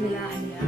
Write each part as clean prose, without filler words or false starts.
kanilaan niya.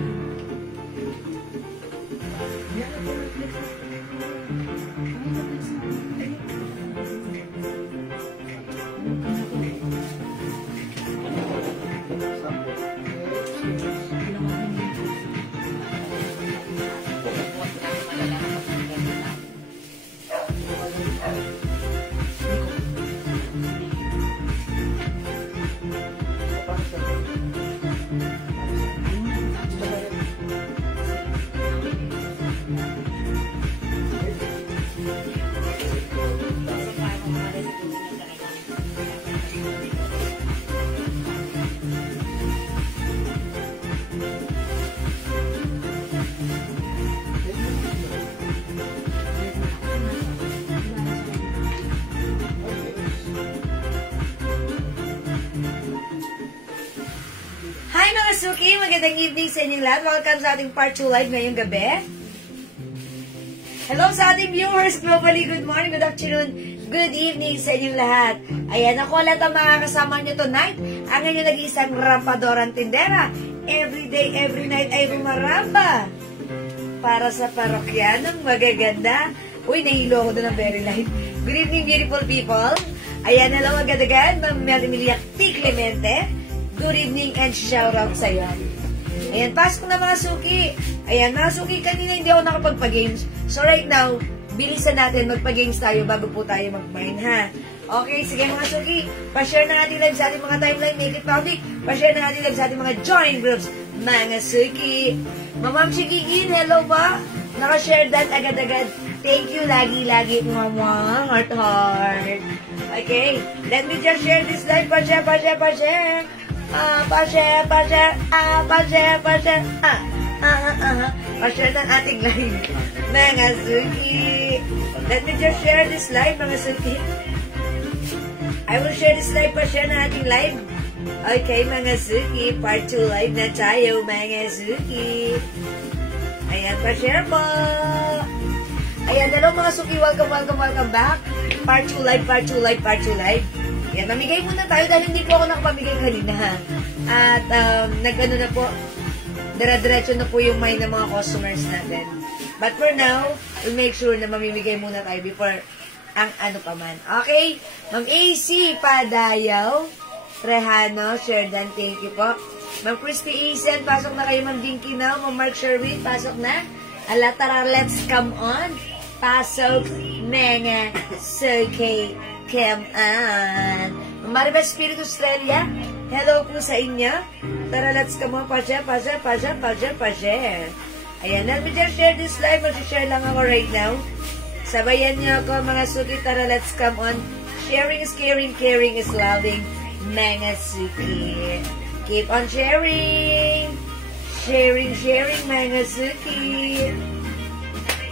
Suki, magandang evening sa inyong lahat. Welcome sa ating part 2 live ngayong gabi. Hello sa ating viewers globally. Good morning, good afternoon, good evening sa inyong lahat. Ayan, ako lahat ang makakasama nyo tonight. Ang inyong nag-iisang rampadorang tindera. Every day, every night ay rumaramba. Para sa parokyanong magaganda. Uy, nahilo ako doon ng very light. Good evening, beautiful people. Ayan, hello agad-agad. Ma'am Emilia T. Clemente. Good evening and shout out sa iyo. Ayan, pasok na mga suki. Ayan, mga suki, kanina hindi ako nakapagpa-games. So right now, bilisan natin magpa-games tayo bago po tayo mag-mine, ha? Okay, sige mga suki, pa-share na ating live sa ating mga timeline, make it public. Pa-share na ating live sa ating mga join groups, mga suki. Mamam Shikigin, hello ba? Naka-share that agad-agad. Thank you, lagi-lagi, mama, heart. Okay, let me just share this live. Pa-share. Pa-share. Pa-share ng ating live, mga suki. Let me just share this live, mga suki. I will share this live, pa-share ng ating live. Okay, mga suki, part 2 live na tayo, mga suki. Ayan, pa-share po. Ayan, hello mga suki, welcome back. Part 2 live. Yan, mamigay muna tayo dahil hindi po ako nakapamigay kanina, ha. At nag-ano na po, dire-diretso na po yung mind ng mga customers natin. But for now, we'll make sure na mamimigay muna tayo before ang ano pa man. Okay? Ma'am AC Padayaw, Trejano, Sherdan, thank you po. Ma'am Crispy Isen, pasok na kayo. Ma'am Dinky now. Ma'am Mark Sherwin, pasok na. Ala, tara, let's come on. Pasok, mga suki. Come on. Maribel Spirit Australia, hello po sa inyo. Tara, let's come on. Pa-share. Ayan, let me just share this live. Mag-share lang ako right now. Sabayan niyo ako, mga suki. Tara, let's come on. Sharing is caring, caring is loving. Mga suki. Keep on sharing. Sharing, mga suki.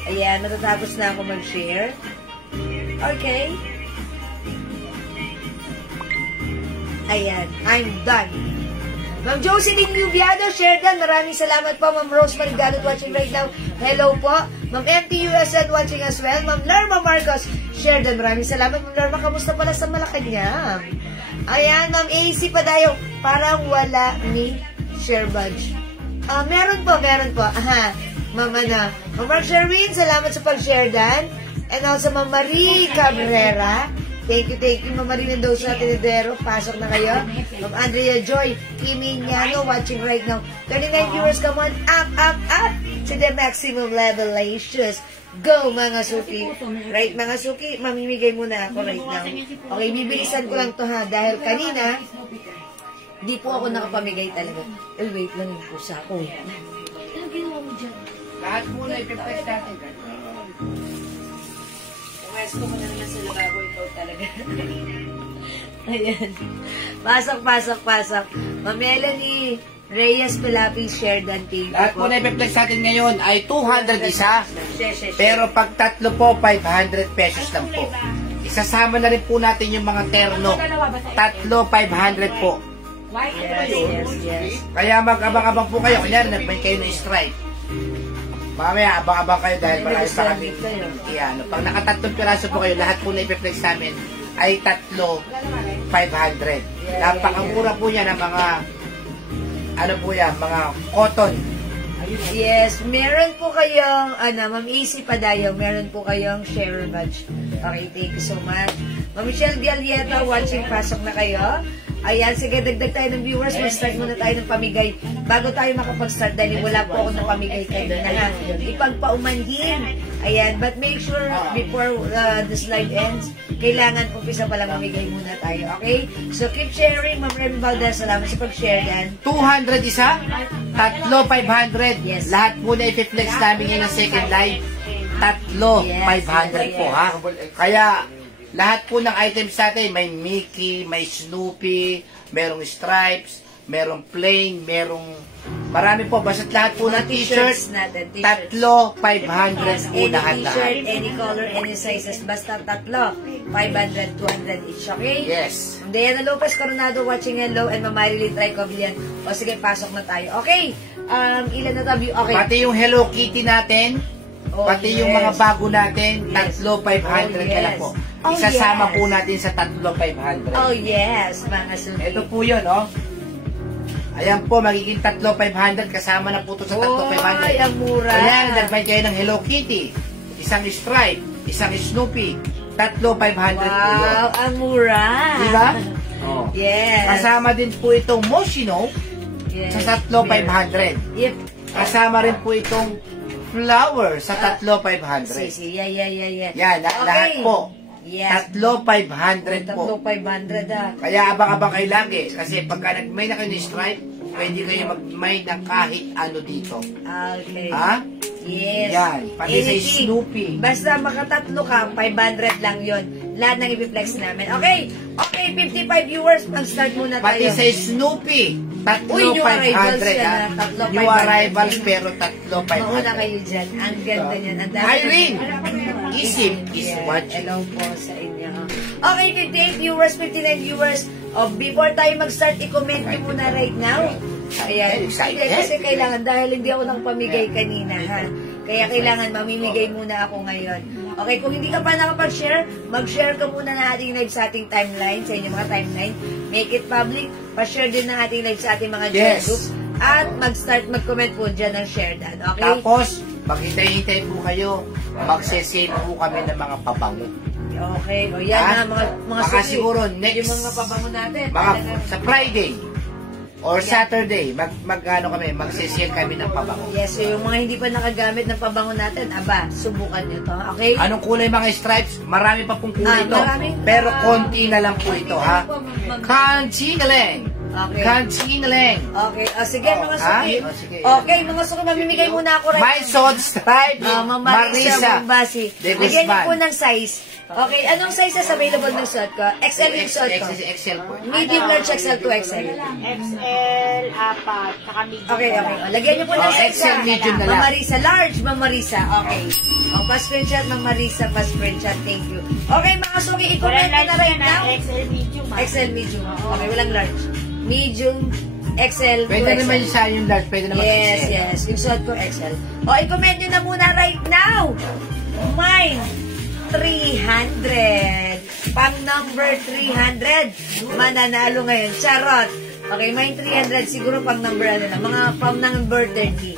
Ayan, matatapos na ako mag-share. Okay. Ayan, I'm done. Ma'am Jocelyn Lubiado, Sherdan, maraming salamat po. Ma'am Rose Marigadot watching right now. Hello po. Ma'am MTUSN watching as well. Ma'am Lerma Marcos, Sherdan, maraming salamat. Ma'am Lerma, kamusta pala sa Malacanang? Ayan, Ma'am AC Padayo, parang wala ni share badge. Meron po. Aha, Ma'am Ana. Ma'am Mark Sherwin, salamat sa pag-share dan. And also Ma'am Marie Cabrera. Thank you, Ma'am Marie Mendoza, Tinidero. Pasok na kayo. Ma'am Andrea Joy, Kimi Niano, watching right now. 39 viewers, come on, up to the maximum levelations. Go, mga suki. Right, mga suki, mamimigay muna ako right now. Okay, bibilisan ko lang to, ha, dahil kanina, di po ako nakapamigay talaga. Wait lang yung pusa ko. Ano ginawa mo dyan? Lahat muna, ipipres natin. Pwesto mo na naman sa lababo, ikaw talaga. Ayan. Pasok. Ma'am Melanie Reyes Pilapis, Sherdan, thank you. Lahat po na ipiplex natin ngayon ay 200 isa. Pero pag tatlo po, 500 pesos lang po. Isasama na rin po natin yung mga terno. Tatlo, 500 po. Yes. Kaya mag-abang-abang po kayo. Kanya, nagpay kayo ng strike. Mamaya, abang-abang kayo dahil marami pa kami. Pag nakatatlong piraso po kayo, lahat po na ipiplex namin ay tatlo, 500. Napakamura po niya ng mga ano po yan, mga cotton. Yes, meron po kayong, Ma'am Easy Padayaw, meron po kayong share badge. Okay, thank you so much. Ma'am Michelle Galieta, watching, pasok na kayo. Ayan, sige, dagdag tayo ng viewers. Mag-start muna tayo ng pamigay. Bago tayo makapag-start, dahil wala po ako ng pamigay kayo na ipagpaumanhin. Ayan, but make sure before the slide ends, kailangan umpisa pa lang mamigay muna tayo. Okay? So, keep sharing. Ma'am Remy Valdez, salamat sa pag-share yan. 200 isa, tatlo 500. Yes. Lahat po na i-flex namin yun ng second live. Tatlo 500 po, ha? Kaya, lahat po ng items natin, may Mickey, may Snoopy, merong stripes, merong plain, merong marami po. Basta't lahat po ng t-shirts natin. Tatlo 500 po Any lahat. t-shirt, any color, any sizes, basta tatlo. 500, 200 each, okay? Yes. Diana Lopez Coronado watching, hello, and Marilyn Tricovillan. O sige, pasok na tayo. Okay, ilan na tabi? Okay. Pati yung Hello Kitty natin, pati yung mga bago natin, tatlo 500 ka lang po. Isasama po natin sa tatlo 500. Oh yes, mga suki. Ito po yun, oh. Ayan po, magiging tatlo 500. Kasama na po ito sa tatlo 500. Ay, ang mura. Ayan, nagbay kayo ng Hello Kitty. Isang stripe, isang Snoopy. Tatlo 500 po yun. Wow, ang mura. Diba? Oh. Yes. Kasama din po itong Moschino sa tatlo 500. Yep. Kasama rin po itong flower sa tatlo 500. Yeah. Yan, lahat po. Yes. Tatlo 500 Tatlo po. 500 ah. Kaya abang-abang kayo lagi. Kasi pagka may na kayo ng stripe, pwede kayo mag-may na kahit ano dito. Okay. Ha? Yes. Yan. Pati sa Snoopy. Basta makatatlo ka, 500 lang yon. Lahat ng i-flex namin. Okay. Okay, 55 viewers. Mag-start muna tayo. Pati sa Snoopy, tatlo Uy, new 500. arrivals yan, Ha? tatlo New 500. arrivals pero tatlo Mauna 500. kayo dyan. Ang ganda niyan. Ang dami. Irene, isip is Yeah. watching. Hello po sa inyo. Okay, 58 viewers, 59 viewers. Before tayo mag-start, i-comment nyo muna right now. Ayan. Excited. Kasi kailangan, dahil hindi ako nang pamigay kanina, ha? Kaya kailangan mamimigay muna ako ngayon. Okay, kung hindi ka pa nakapag-share, mag-share ka muna na ating live sa ating timeline, sa inyong mga timeline. Make it public. Pa-share din na ating live sa ating mga join groups. At mag-start, mag-comment po dyan ng share dan. Okay? Tapos, maghintay-hintay po kayo, magsesave po kami ng mga pabango. Okay, o yan na, mga baka suki. siguro next, yung mga pabango natin. sa Friday, or Saturday, magsisale kami ng pabango. Yes, so yung mga hindi pa nakagamit ng pabango natin, subukan nyo to, okay? Anong kulay mga stripes? Marami pa pong kulay ito. Pero konti na lang po ito, ha? Kanchinaling! Okay. Kanchinaling! Okay, sige mga suki. Sige. Okay, mga suki, mamimigay muna ako right My Sword Stripe, Marisa Bombasi. de Lagyan niyo Guzman. po ng size. Okay, anong sizes available ng suot ko? XL yung suot ko. XL po. Medium, large, XL to XL. XL, apat, saka medium. Okay. Lagyan niyo po ng XL, XL. medium na lang. Ma'am Marisa, large, Ma'am Marisa. Okay. Pa-screenshot, Ma'am Marisa, pa-screenshot. Thank you. Okay, mga suki, i-comment nyo na right now. XL, medium. XL, medium. Okay, walang large. Medium, XL, Pwede 2XL. naman siya yung large, pwede naman Yes, XL. yes. Yung suot ko, XL. O, i-comment nyo na muna right now. Mine, 300. Pang number 300. Mananalo ngayon. Charot. Okay, mine 300. Siguro pang number ano na. Mga pang number 30.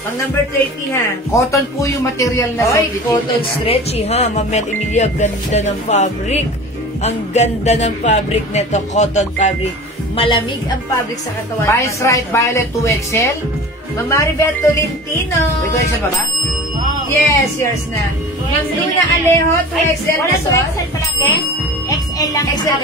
Pang number 30 ha. Cotton po yung material na Oy, cotton stretchy ha. Mamel Emilia, ganda ng fabric. Ang ganda ng fabric nito, cotton fabric. Malamig ang fabric sa katawan. Vice Right Violet 2XL. Ma'am Maribel Tolentino. Ito XL ba ba? Yes, yours na. Ma'am Luna Alejo, 2XL na Wala suot. 2XL pala, guys. XL lang. XL.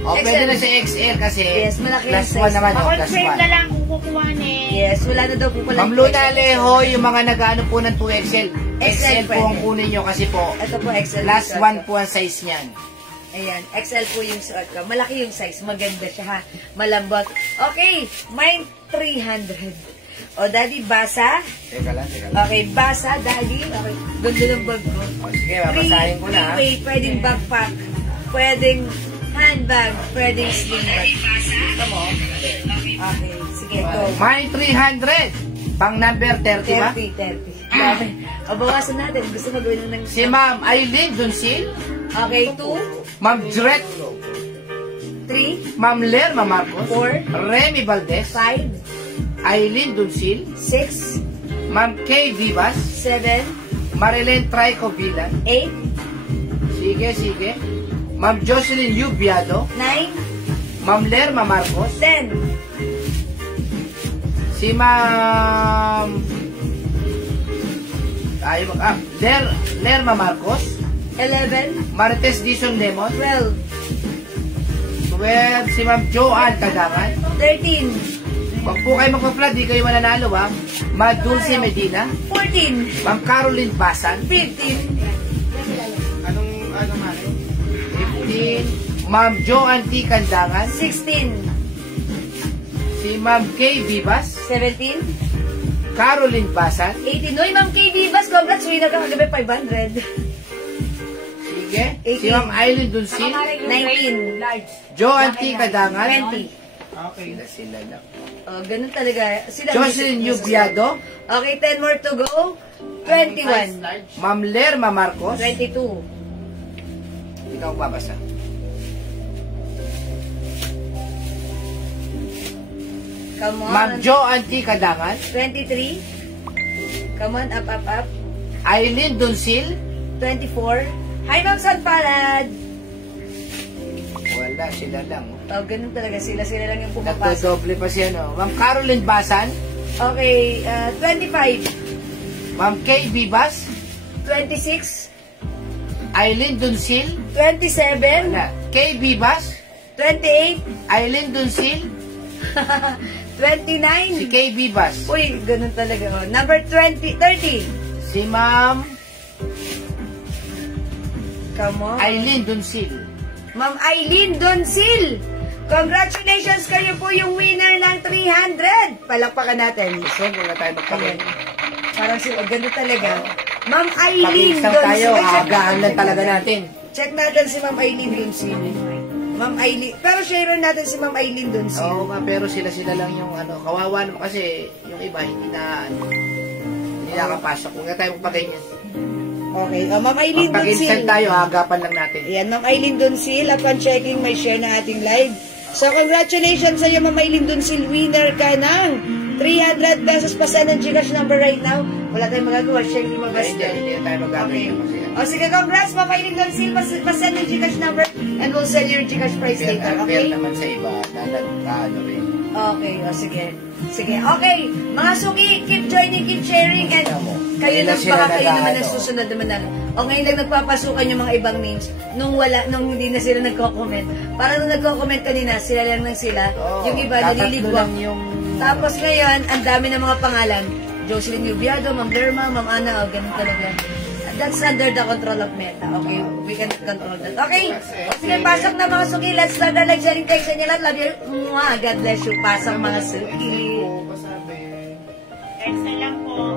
O, pwede na sa XL kasi Yes, malaki yung plus size. 1 naman. Ako, Plus frame na 1. lang kung kukuhanin. Yes, wala na daw po pala. Ma'am Luna Alejo, yung mga nag-ano po ng 2XL. XL po pwede. ang kunin nyo kasi po Ito po, XL. plus suot 1 ko. po ang size niyan. Ayan, XL po yung suot ko. Malaki yung size. Maganda siya ha. Malambot. Okay, mine 300. O, Daddy, basa. Teka lang. Okay, basa, Daddy. Okay, ganda ng bag ko. O, sige, mapasahin ko na. Three-way, pwedeng backpack, pwedeng handbag, pwedeng sling bag. Ito mo. Okay, sige, go. Mine 300. Pang number 30 ba? 30. Grabe. O, bawasan natin. Gusto mo gawin ng... Si Ma'am Aileen Dunsil. Okay, 2, Ma'am Dret. 3, Ma'am Lerma Marcos. 4, Remy Valdez. 5, Aileen Dunsil, 6, Ma'am Kay Vivas, 7, Marilyn Trico Villan, 8, sige, Ma'am Jocelyn Yubiado, 9, Ma'am Lerma Marcos, 10, si Ma'am Lerma Marcos, 11, Marites Dizon Lemon, 12, 12, si Ma'am Joanne Tadangan. 13, Huwag po kayo magpa-flood, di kayo mananalo ha. Ma'am Dulce Medina, 14, Ma'am Caroline Basan, 15, anong 15, Ma'am Joanne T. Kandangan, 16, si Ma'am Kay Vivas, 17, Caroline Basan, 18. Uy, Ma'am Kay Vivas, congrats. Uy, nagkakagabi 500. sige, si Ma'am Aileen Dunsin, 19, Joanne T. Kandangan, 20. okay, sila lang. Oh, ganun talaga. Sila Jocelyn Yubiado, Okay, 10 more to go. 21, Ma'am Lerma Marcos, 22, ikaw babasa. come on. Ma'am Joanne T. Kandangan, 23, come on, up. Aileen Dunsil, 24, hi, Ma'am Sanpalad. wala, sila lang. Oh, ganun talaga. Sila lang yung pumapasok. Nagdodoble pa siya, no? Ma'am Caroline Basan, Okay, 25, Ma'am Kay Vivas, 26, Aileen Dunsil, 27, wala. Kay Vivas, 28, Aileen Dunsil, 29. si Kay Vivas, Uy, ganun talaga. Oh. Number 30. si Ma'am Come on. Aileen Dunsil. Ma'am Aileen Donsil. Congratulations, kayo po yung winner ng 300. Palakpakan natin. So, wala tayo magpagin. Parang sila, ganun talaga. Ma'am Aileen Pag-isang tayo, Donsil. agahan lang talaga natin. Check natin si Ma'am Aileen Donsil. Ma'am Aileen. Pero share natin si Ma'am Aileen Donsil. Oo nga, pero sila lang yung kawawa naman kasi yung iba hindi nakapasok. Huwag na tayo magpaganyan. Okay. Ma'am Aileen Pag-instant Donsil. tayo, agapan lang natin. Ayan, Ma'am Aileen Donsil. Upon checking, may share na ating live. So, congratulations sa iyo, Ma'am Aileen Donsil. Winner ka ng 300 pesos pa sa Gcash number right now. Wala tayong magagawa. Share yung mga basta. Hindi na tayo magagawin. O sige, congrats, Ma'am Aileen Donsil. Pa-send ng Gcash number and we'll sell your Gcash price later. Fair Okay? naman sa iba, ano rin. Okay, o sige. Sige, okay. Mga suki, keep joining, keep sharing, and kayo lang Sila baka kayo naman ang nag-ano. susunod naman na. O ngayon lang nagpapasukan yung mga ibang names nung hindi na sila nagko-comment. Parang nung nagko-comment kanina, sila lang sila. Yung iba, naliligwak. Tapos ngayon, ang dami ng mga pangalan. Jocelyn Yubiado, Ma'am Lerma, Ma'am Ana, ganun talaga. That's under the control of Meta. Okay? We can control that. Okay? Sige, pasok na mga suki. Let's start the live sharing kayo sa inyo lahat. Love you. Mwah. God bless you. Pasok mga suki. Extra lang po.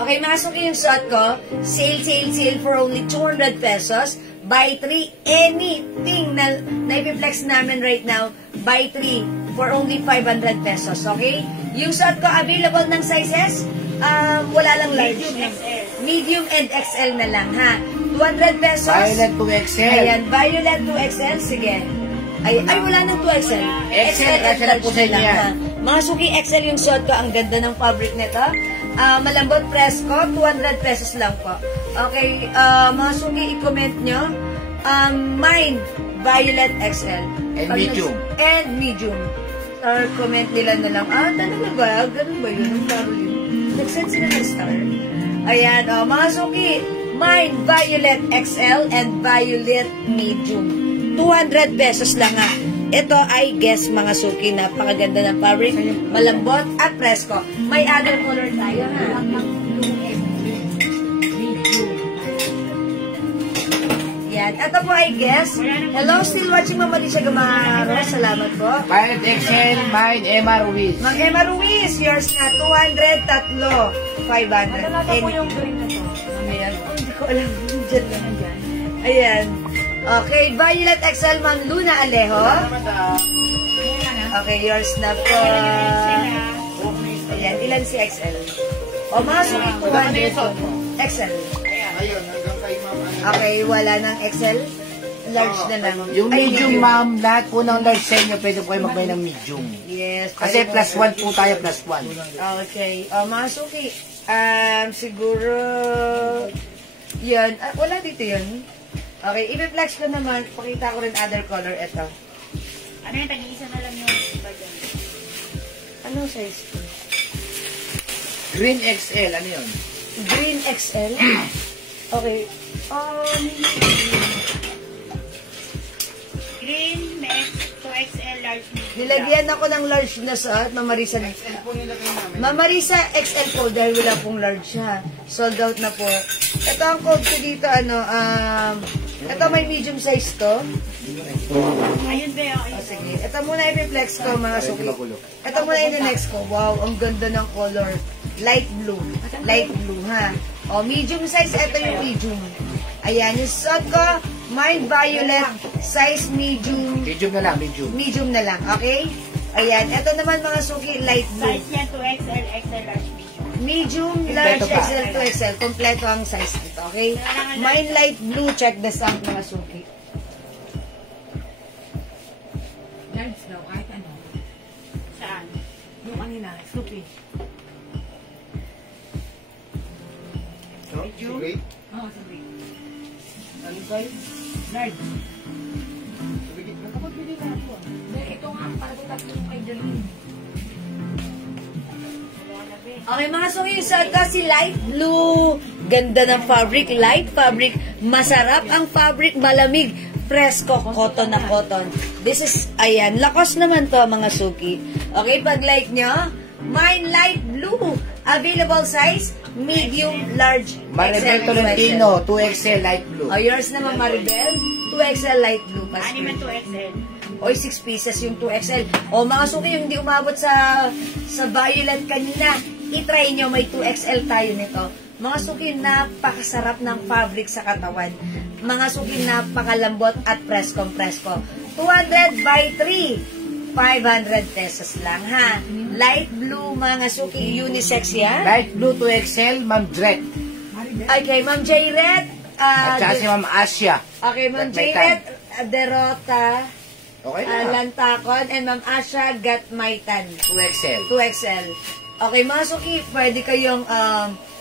Okay, mga suki yung suot ko. Sale for only 200 pesos. Buy 3. Anything na ipiflex namin right now, buy 3 for only 500 pesos. Okay? Yung suot ko, available ng sizes, wala lang large. Medium and XL na lang, ha? 200 pesos. Violet to XL. Ayan, Violet to XL. Sige. Ay, wala nang 2XL. XL lang po sa inyo yan. ha? Mga suki, XL yung suot ko. Ang ganda ng fabric nito. Malambot presko, 200 pesos lang po. Okay, mga suki, i-comment nyo. Mine, Violet XL. And medium. And medium. Or comment nila na lang, talaga ba? Ganun ba yun? Ang Caroline. Nag-send sila ng star. Ayan, mga suki. Mine, Violet XL and Violet Medium. 200 pesos lang nga. Ito ay guess mga suki. Napakaganda ng fabric. Malambot at presko. May other color tayo ha. Yan. Ito po ay guess. Hello, still watching Mama Alicia Gamaro. Salamat po. Violet XL, mine, Emma Ruiz. Mang Emma Ruiz, yours na 200, tatlo, 500. Ano po yung green na to? Ayan. Hindi ko alam. Diyan lang. Ayan. Okay, Violet XL, Ma'am Luna Alejo. Okay, yours na po. Ayan, ilan si XL? O, mga sulit 200. XL. Ayun, hanggang kay Ma'am. Okay, wala ng XL. large na lang. Yung Ay, medium, ma'am, lahat po ng large sa inyo, pwede po kayo magbay ng medium. Yes. Kasi pwede plus po. 1 po tayo, plus 1. Okay. Mga suki, siguro, yan. Wala dito yun. Okay, i-flex ko naman. Pakita ko rin other color. Ito. Ano yung tag-iisa na lang yung iba dyan? Anong size ko? Green XL, ano yun? Green XL? Okay. Green, may 2XL large. Nilagyan ako ng large na sa Mamarisa. Mamarisa XL po dahil wala pong large ha. Sold out na po. Ito ang code ko dito, ito may medium size to. Ayun ba yun? Sige. Ito muna i-flex ko mga suki. Ito muna i-next ko. Wow, ang ganda ng color. Light blue. Light blue ha. Medium size. Ito yung medium. Ayan, yung suot ko, mine violet, size medium. Medium na lang, medium. Medium na lang, okay? Ayan, ito naman mga suki, light blue. Size niya 2XL, XL large medium. Medium, large, Kompleto pa. XL, 2XL. Kompleto ang size nito, okay? Mine light blue, check the sound mga suki. Large daw, kahit ano. Saan? Yung kanina, Snoopy. Medium? Oo, sabi. Large. Kapag bili na ako. Ito nga, para sa tatlo yung kay Darlene. Okay mga suki, suot ko si light blue. Ganda ng fabric, light fabric. Masarap ang fabric, malamig. Fresco, cotton na cotton. This is, ayan, lakos naman to mga suki. Okay, pag like nyo, mine light blue. Available size, medium, large, Maribel XL, Tolentino, 2XL light blue. Yours naman Maribel, 2XL light blue. Ano naman 2XL? Oy, 6 pieces yung 2XL. Mga suki, yung hindi umabot sa violet kanina, itry nyo, may 2XL tayo nito. Mga suki, napakasarap ng fabric sa katawan. Mga suki, napakalambot at preskong-presko. 200 by 3. 500 pesos lang, ha? Light blue, mga suki, unisex yan. Light blue 2XL, Ma'am Dret. Okay, Ma'am Jayret. At saka si Ma'am Asia. Okay, Ma'am Gat Jayret, Derota, Okay na. Lantakon, and Ma'am Asha Gatmaitan. 2XL. 2XL. Okay, mga suki, pwede kayong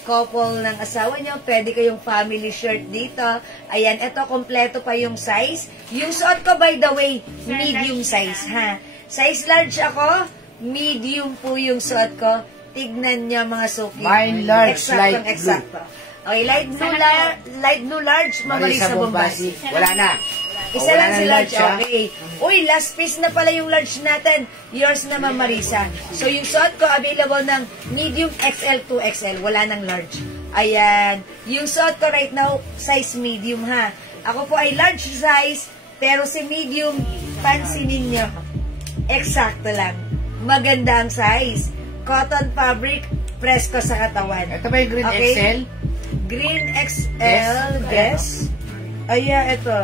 couple ng asawa nyo, pwede kayong family shirt dito. Ayan, ito, kompleto pa yung size. Yung suot ko, by the way, medium size, ha? Size large ako, medium po yung suot ko. Tignan nyo, mga suki. Mine large, light blue. Eksakto. Okay, light blue large, Mamarisa Bombasi. Wala na. Isa Wala lang na si large, ha? okay. Uy, last piece na pala yung large natin. Yours naman, Marisa. So, yung suot ko, available ng medium XL to XL. Wala ng large. Ayan. Yung suot ko right now, size medium, ha. Ako po ay large size, pero si medium, pansinin nyo. Eksakto lang. Maganda ang size. Cotton fabric, presko sa katawan. Ito ba yung green Okay. XL? Green XL, yes. Ayan, ito.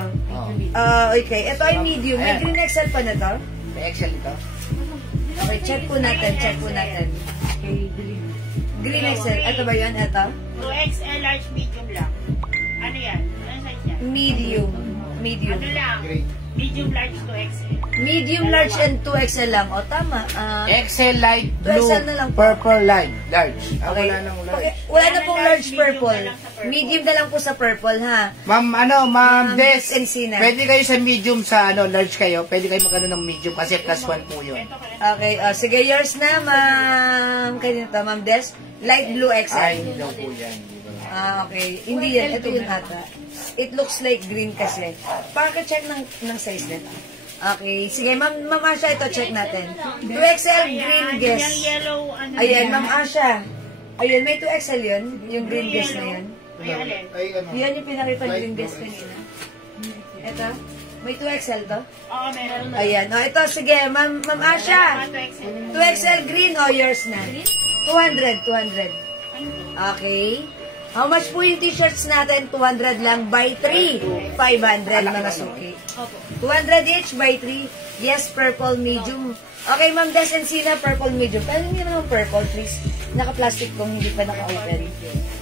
Okay, ito ay medium. May Ayan. green XL pa na to? May XL ito? Okay, check po natin. Green XL. Ito ba yun? Ito? 2XL large medium lang. Ano yan? Ano size yan? Medium. Medium. Ano lang? Green. Medium large 2XL. Medium, large, and 2XL lang. O, tama. XL light blue, 2XL na lang po. purple light, large. Okay. Wala nang large. Okay, wala na pong large Medium purple. na lang sa purple. Medium na lang po sa purple, ha? Ma'am, Ma'am Des, Encina. pwede kayo sa medium sa large kayo, pwede kayo magano ng medium kasi plus 1 po yun. Ito ka. Okay, sige, yours na, ma'am. Kanina to, Ma'am Des. Light blue XL. Ay, hindi daw po yan. Okay. Hindi yan. Ito yun ata. It looks like green kasi. Paka-check ng size nito. Okay. Sige, Ma'am Asha, ito check natin. 2XL green guess. Yung yellow, ano Ayan, yan? Ma'am Asha. Ayun, may 2XL yun. Yung green guess na yun. Ay, alin? Ay, ano? Yan yung pinakita green guess kanina. Ito. May 2XL to? Oo, meron. Ayan. O, ito. Sige, Ma'am Asha. 2XL green o yours na? 200. Okay. How much po yung t-shirts natin? 200 lang by 3. 500 mga suki. 200 each by 3. Yes, purple medium. Okay, Ma'am Des Encina, purple medium. Pero hindi naman purple, please. Naka-plastic kung hindi pa naka-open.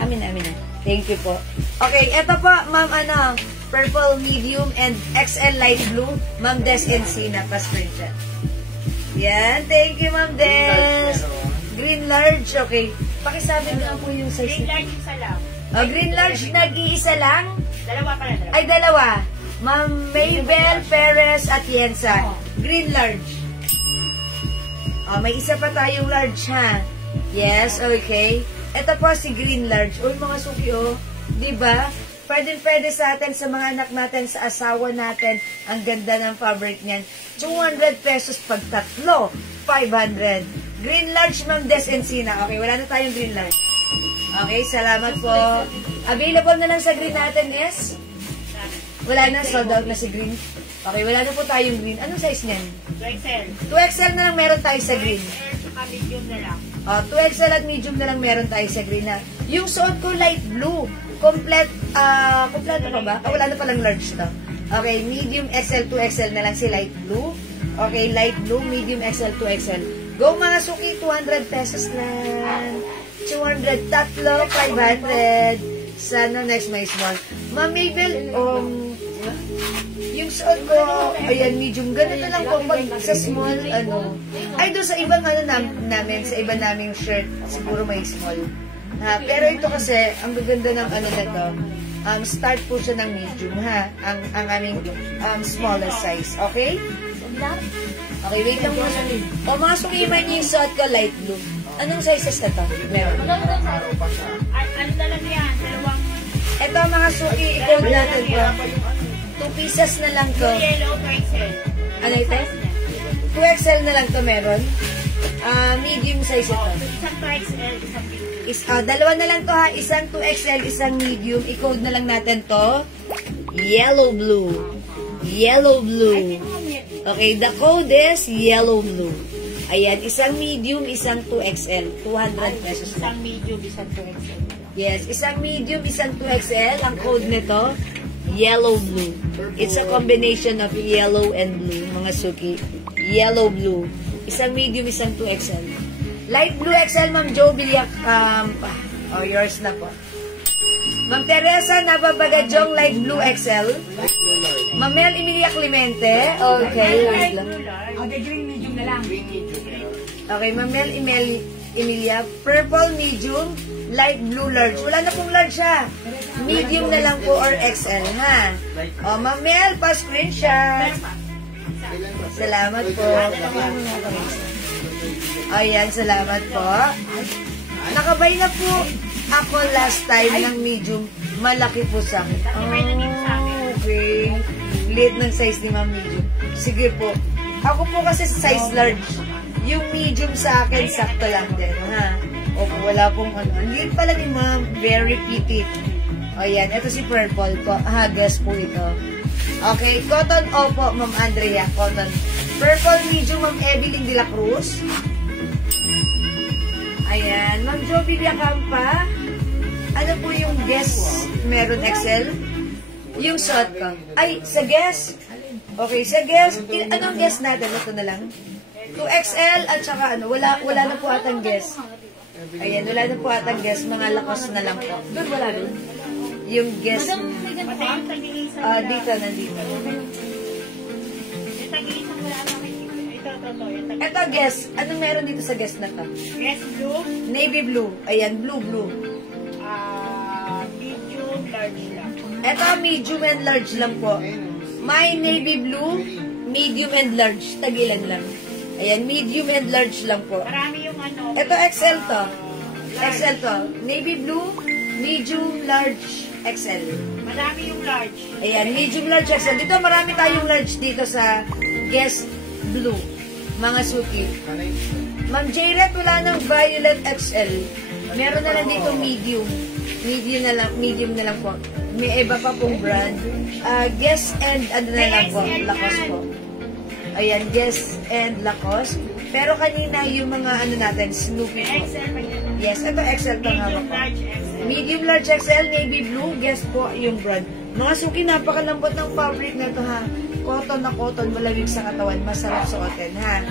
Amin na. Thank you po. Okay, eto po, Ma'am, purple medium, and XL light blue, Ma'am Des Encina, pa-screenshot. Yan, thank you Ma'am Des. Green large, okay. Pakisabi na po yung size. Green large isa lang. Green large, nag-iisa lang? Dalawa pala, dalawa. Ay, dalawa. Ma'am Maybel Perez Atienza. Green large. May isa pa tayong large, ha? Yes, okay. Ito po si green large. Uy, mga suki, diba? Pwede sa atin, sa mga anak natin, sa asawa natin. Ang ganda ng fabric niyan. 200 pesos pag tatlo. 500. Green large, Ma'am Des Encina. Okay, wala na tayong green large. Okay, salamat po. Available na lang sa green natin, yes? Wala na, sold out na si green. Okay, wala na po tayong green. Anong size niyan? 2XL. 2XL na lang meron tayo sa green. 2XL, saka medium na lang. 2XL at medium na lang meron tayo sa green na. Yung suot ko light blue. Kompleto pa ba? Wala na palang large to. Okay, medium XL, 2XL na lang si light blue. Okay, light blue, medium XL, 2XL. Go mga suki, 200 pesos lang. 200, tatlo, 500. Sana next may small. Ma'am Mabel, yung suot ko, ayan, medium. Ganito lang po pag sa small, ay doon sa ibang namin, sa iba naming shirt, siguro may small. Pero ito kasi, ang gaganda ng na to, start po siya ng medium, ha? Ang aming smallest size, okay? Okay, wait lang mo. Mga sukiman niyo yung suot ko, light blue. Anong sizes na to? Meron. Ano na lang yan? Dalawang... Ito mga suki, i-code natin to. 2 pieces na lang to. Yellow, 2XL. Ano ito? 2XL na lang to meron. Medium size ito. Isang 2XL, isang medium. Dalawa na lang to ha. Isang 2XL, isang medium. I-code na lang natin to. Yellow blue. Yellow blue. Okay, the code is yellow blue. Ayan, isang medium, isang 2XL. 200 pesos lang. Isang medium, isang 2XL. Yes, isang medium, isang 2XL. Ang code nito, yellow blue. It's a combination of yellow and blue, mga suki. Yellow blue. Isang medium, isang 2XL. Light blue XL, Ma'am Jo Biliak. Yours na po. Ma'am Teresa Nababagajong, light blue XL. Ma'am Mel Emilia Clemente. Okay, wait lang. Green medium na lang. Okay, Ma'am Mel Emilia. Purple medium, light blue large. Wala na pong large ha. Medium na lang po or XL ha. Ma'am Mel, pa-screenshot. Salamat po. Ayan, salamat po. Nakabay na po ako last time ng medium. Malaki po sa akin. Okay. Liit ng size ni Ma'am medium. Sige po. Ako po kasi size large. Yung medium sa akin, sakto lang din. Ha? Opo, wala pong Liit pala ni Ma'am. Very petite. Ayan, ito si purple po. Guess po ito. Okay, cotton, opo, Ma'am Andrea, cotton. Purple medium, Ma'am Evelyn de la Cruz. Ayan, Ma'am Joby Biacampa. Ano po yung guess? Meron XL? Yung suot ko. Ay, sa guess? Okay, sa guess. Anong guess natin? Ito na lang. 2XL at saka wala na po atang guess. Ayan, wala na po atang guess. Mga lakos na lang po. Doon, wala doon. Yung guess. Dito, nandito. Ito, guess. Anong meron dito sa guess na to? Yes, blue. Navy blue. Ayan, blue. Medium, large lang. Ito, medium and large lang po. May navy blue, medium and large. Tagilan lang. Ayan, medium and large lang po. Marami yung Ito, XL to. XL to. Navy blue, medium, large, XL. Marami yung large. Ayan, medium, large, XL. Dito, marami tayong large dito sa Guess Blue. Mga suki. Ma'am J-Ret, wala ng violet XL. Meron na lang dito medium. Medium na lang po. May iba pa pong brand. Guess and na lang po. Lacoste po. Ayan, Guess and Lacoste. Pero kanina yung mga natin, Snoopy po. Yes, ito XL pa nga po. Medium, large XL, navy blue. Guess po yung brand. Mga suki, napakalambot ng fabric na ito ha. Cotton na cotton, malamig sa katawan, masarap suotin ha.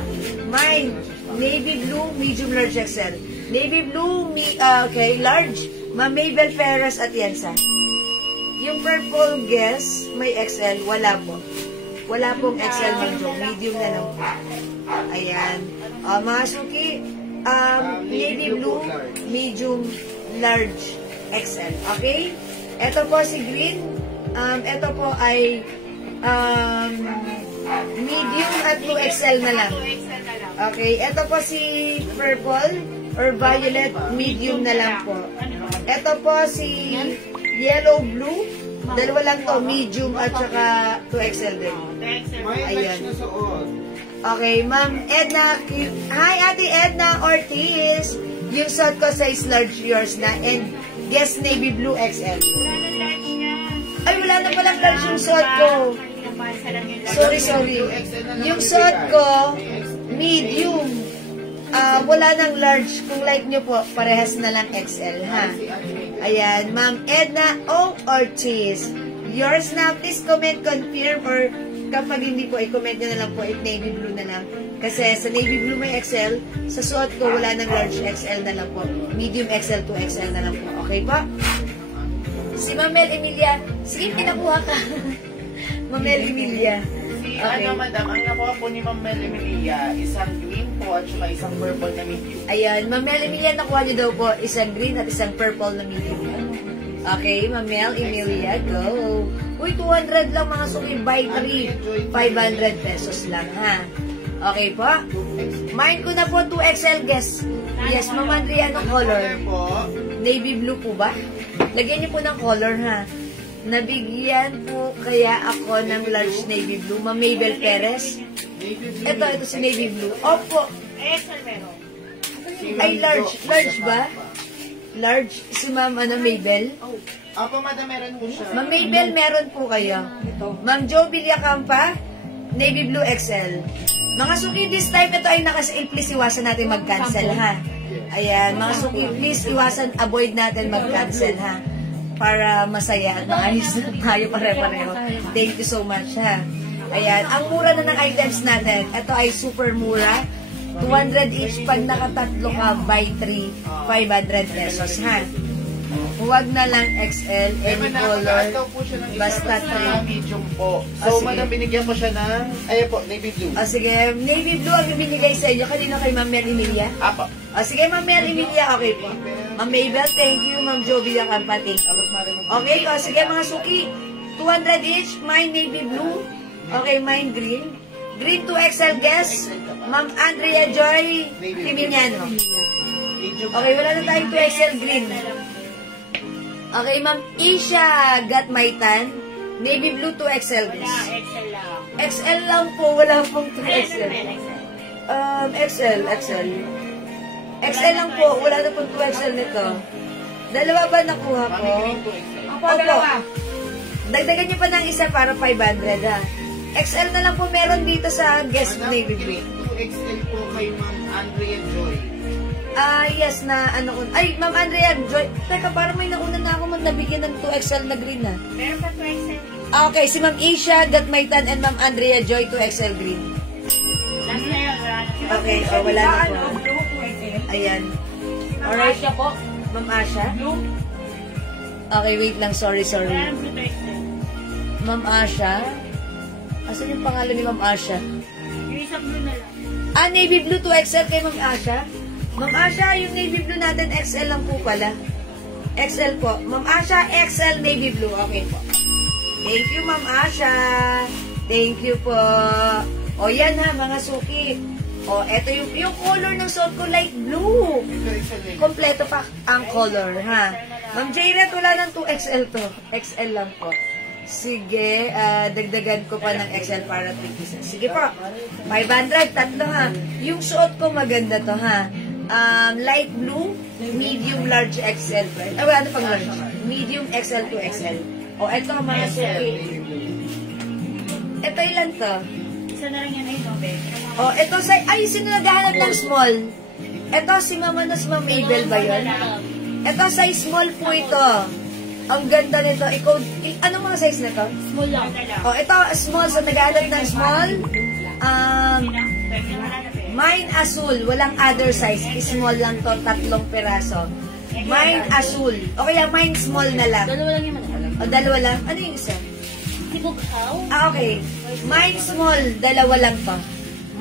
Mine, navy blue, medium, large XL. Navy blue, okay, large. Ma'am Mabel Perez Atienza. Yung purple guess, may XL. Wala po. Wala pong XL, Ma'am Jo. Medium na lang po. Ayan. Mga suki, navy blue, medium, large, XL. Okay? Ito po si green. Ito po ay medium at 2XL na lang. Okay, ito po si purple or violet, medium na lang po. Ito po si yellow blue, dalawa lang to, medium at saka 2XL din. Ayan. Okay, Ma'am Edna. Hi, Ate Edna Ortiz. Yung suot ko size large, yours na. And guess navy blue XL. Ay, wala na palang large yung suot ko. Sorry. Yung suot ko, medium. Wala nang large. Kung like nyo po, parehas na lang XL, ha? Ayan, Ma'am Edna O. Ortiz. Yours na, please comment, confirm, or kapag hindi po, i-comment nyo na lang po, navy blue na lang. Kasi sa navy blue may XL, sa suot ko, wala nang large XL na lang po. Medium XL to XL na lang po. Okay po? Si Mamel Emilia, sige, pinakuha ka. Mamel Emilia. Okay. Madam, ang nakuha po ni Mamel Emilia, isang green po at saka isang purple na medium. Ayan, Mamel Emilia, nakuha niyo daw po isang green at isang purple na medium. Okay, Mamel Emilia, go. Uy, 200 lang mga suki, buy 3. 500 pesos lang, ha? Okay po. Mine ko na po 2XL, guess. Yes, Ma'am Andrea, anong color? Navy blue po ba? Lagyan niyo po ng color, ha? Nabigyan po kaya ako ng large navy blue. Ma'am Mabel Perez. Ito si navy blue. Opo. Ay, large. Large ba? Large. Si Ma'am Mabel. Opo, madam, meron po siya. Ma'am Mabel, meron po kayo. Ma'am Jo Villacampa, navy blue XL. Mga suki, this time ito ay naka-sale. Please iwasan natin mag-cancel, ha? Ayan, mga suki, please iwasan, avoid natin mag-cancel, ha? Para masaya at maayos na tayo pare-pareho. Thank you so much, ha? Ayan, ang mura na ng items natin. Ito ay super mura. 200 each pag nakatatlo ka, buy 3, 500 pesos, ha? Huwag na lang XL, any color, basta 3. Medium po. So, madam, binigyan ko siya ng, ayan po, navy blue. Sige, navy blue ang ibinigay sa inyo. Kanina kay Ma'am Mel Emilia? Apo. Sige, Ma'am Mel Emilia, okay po. Ma'am Mabel, thank you. Ma'am Jovi Acampa, thank you. Okay, sige mga suki. 200 each, mine navy blue. Okay, mine green. Green 2XL guess. Ma'am Andrea Joy Kiminiano. Okay, wala na tayong 2XL green. Okay, Ma'am Isha Gatmaitan. Navy blue 2XL guess. XL lang po, wala pong 2XL. XL. XL lang po, wala na pong 2XL nito. Dalawa ba nakuha ko? Opo. Dagdagan niyo pa ng isa para 500, ha? XL na lang po meron dito sa guest navy blue. 2XL po kay Ma'am Andrea Joy. Yes na ano ko. Ay, Ma'am Andrea Joy. Teka, parang may nauna na ako nabigyan ng 2XL na green, ha? Meron pa 2XL. Okay, si Ma'am Isha Gatmaitan and Ma'am Andrea Joy 2XL green. Last na yun, wala na. Okay, wala na po. Ayan. Alright. Asya po. Ma'am Asha? Blue. Okay, wait lang. Sorry. Meron po 2XL. Ma'am Asha? Asan yung pangalan ni Ma'am Asha? Yung isang blue na lang. Navy blue 2XL kay Ma'am Asha? Ma'am Asha, yung navy blue natin XL lang po pala. XL po. Ma'am Asha, XL navy blue. Okay po. Thank you, Ma'am Asha. Thank you po. O yan ha, mga suki. O, eto yung color ng suot ko, light blue. Kompleto pa ang color, ha. Ma'am Jayret, wala ng 2XL to. XL lang po. Sige, dagdagan ko pa ng XL para 3 pieces. Sige po. 500, tatlo ha. Yung suot ko maganda to ha. Light blue, medium, large XL. Wala na pang large. Medium XL to XL. O, eto mga suki. Eto ilan to? Isa na lang yan ay no, be. O, eto sa... Ay, sino naghahanap ng small? Eto si Mama Nos Ma'am Mabel ba yun? Eto size small po ito. Ang ganda nito. Ikaw, anong mga size nito? Small lang. O, ito small. So, naghahanap ng small. Mine azul. Walang other size. Small lang to. 3 peraso. Mine azul. O kaya mine small na lang. Dalawa lang yung O, dalawa lang. Ano yung isa? Sibukaw. Okay. Mine small, dalawa lang to.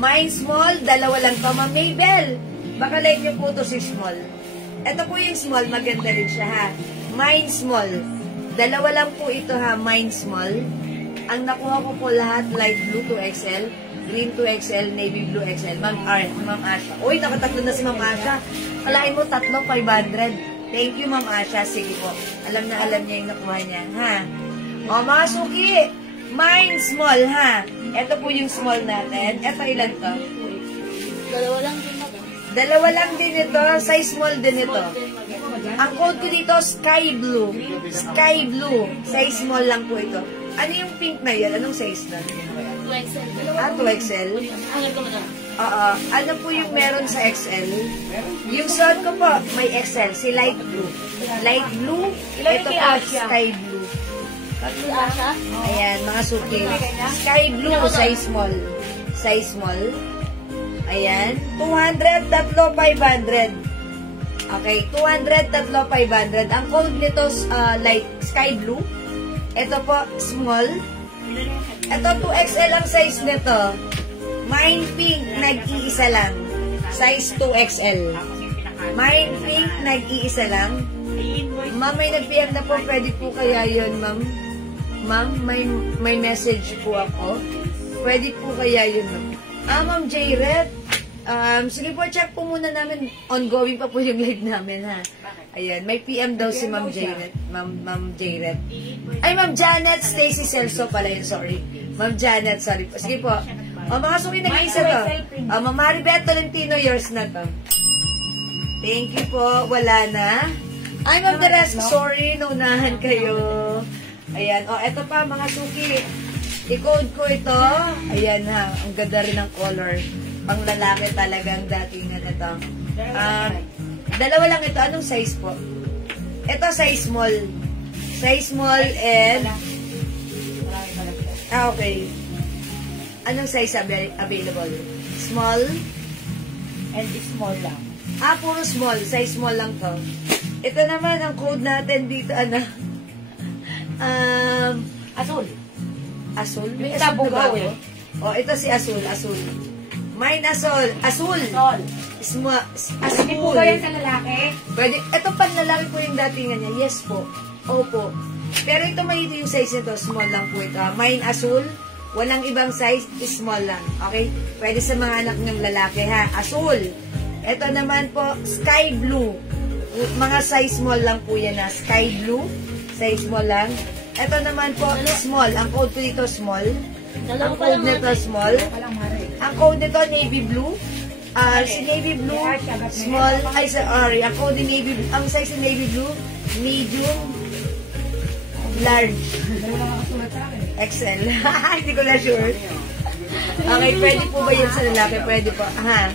Mine small, dalawa lang to. Ma'am Mabel, baka like nyo po to si small. Ito po yung small, maganda rin siya ha. Mine small. Dalawa lang po ito ha, mine small. Ang nakuha ko po lahat, light blue 2XL, green 2XL, navy blue XL. Ma'am Asha. Uy, nakatatlo na si Ma'am Asha. Kalain mo, 500. Thank you, Ma'am Asha. Sige po. Alam niya yung nakuha niya. Ha? O, mga suki. Mine small, ha? Ito po yung small natin. Ito ilan to? Dalawa lang din ako. Dalawa lang din ito. Size small din ito. Ang code ko dito, sky blue. Sky blue. Size small lang po ito. Ano yung pink na yan? Anong size na? 2XL. 2XL? Hanggang ko na. Oo. Ano po yung meron sa XL? Yung suot ko po, may XL. Si light blue. Light blue. Ito po, sky blue. Si Asha? Ayan, mga suki. Sky blue, size small. Size small. Ayan. 200, tatlo, 500. Okay, 200, tatlo, 500. Ang code nito, light sky blue. Ito po, small. Ito, 2XL ang size nito. Mine pink, nag-iisa lang. Size 2XL. Mine pink, nag-iisa lang. Ma'am, may nag-PM na po. Pwede po kaya yun, ma'am? Ma'am, may message po ako. Pwede po kaya yun, ma'am? Ma'am J-Red. Sige po, check po muna namin. Ongoing pa po yung live namin, ha? Ayan, may PM daw si Ma'am J-Red. Ma'am J-Red. Ay, Ma'am Janet Stacy Celso pala yun, sorry. Ma'am Janet, sorry po. Sige po. O, mga suki, nag-iisa to. Ma'am Maribeth Tolentino, yours na to. Thank you po. Wala na. Ay, Ma'am Teres, sorry, naunahan kayo. Ayan. O, eto pa, mga suki. I-code ko ito. Ayan ha. Ang ganda rin ng color. Pang lalaki talagang datingan ito. Dalawa lang ito. Anong size po? Ito, size small. Size small and... okay. Anong size available? Small? And small lang. Puro small. Size small lang to. Ito naman, ang code natin dito, ano? Asul. Asul? May asul na ba ako? O, ito si Asul. Asul. Mine Asul. Asul. Asul. Hindi po ba yan sa lalaki? Pwede. Ito pang lalaki po yung datingan niya. Yes po. Opo. Pero ito may ito yung size nito. Small lang po ito. Mine Asul. Walang ibang size. Small lang. Okay? Pwede sa mga anak ng lalaki ha. Asul. Ito naman po, sky blue. Mga size small lang po yan ha. Sky blue. Size small lang. Ito naman po, small. Ang code ko dito, small. Ang code nito, small. Ang code nito, navy blue. Si navy blue, small. Ay, sorry. Ang code ni navy blue. Ang size ni navy blue, medium, large. XL. Hindi ko na sure. Okay, pwede po ba yun sa lalaki? Pwede po. Ha?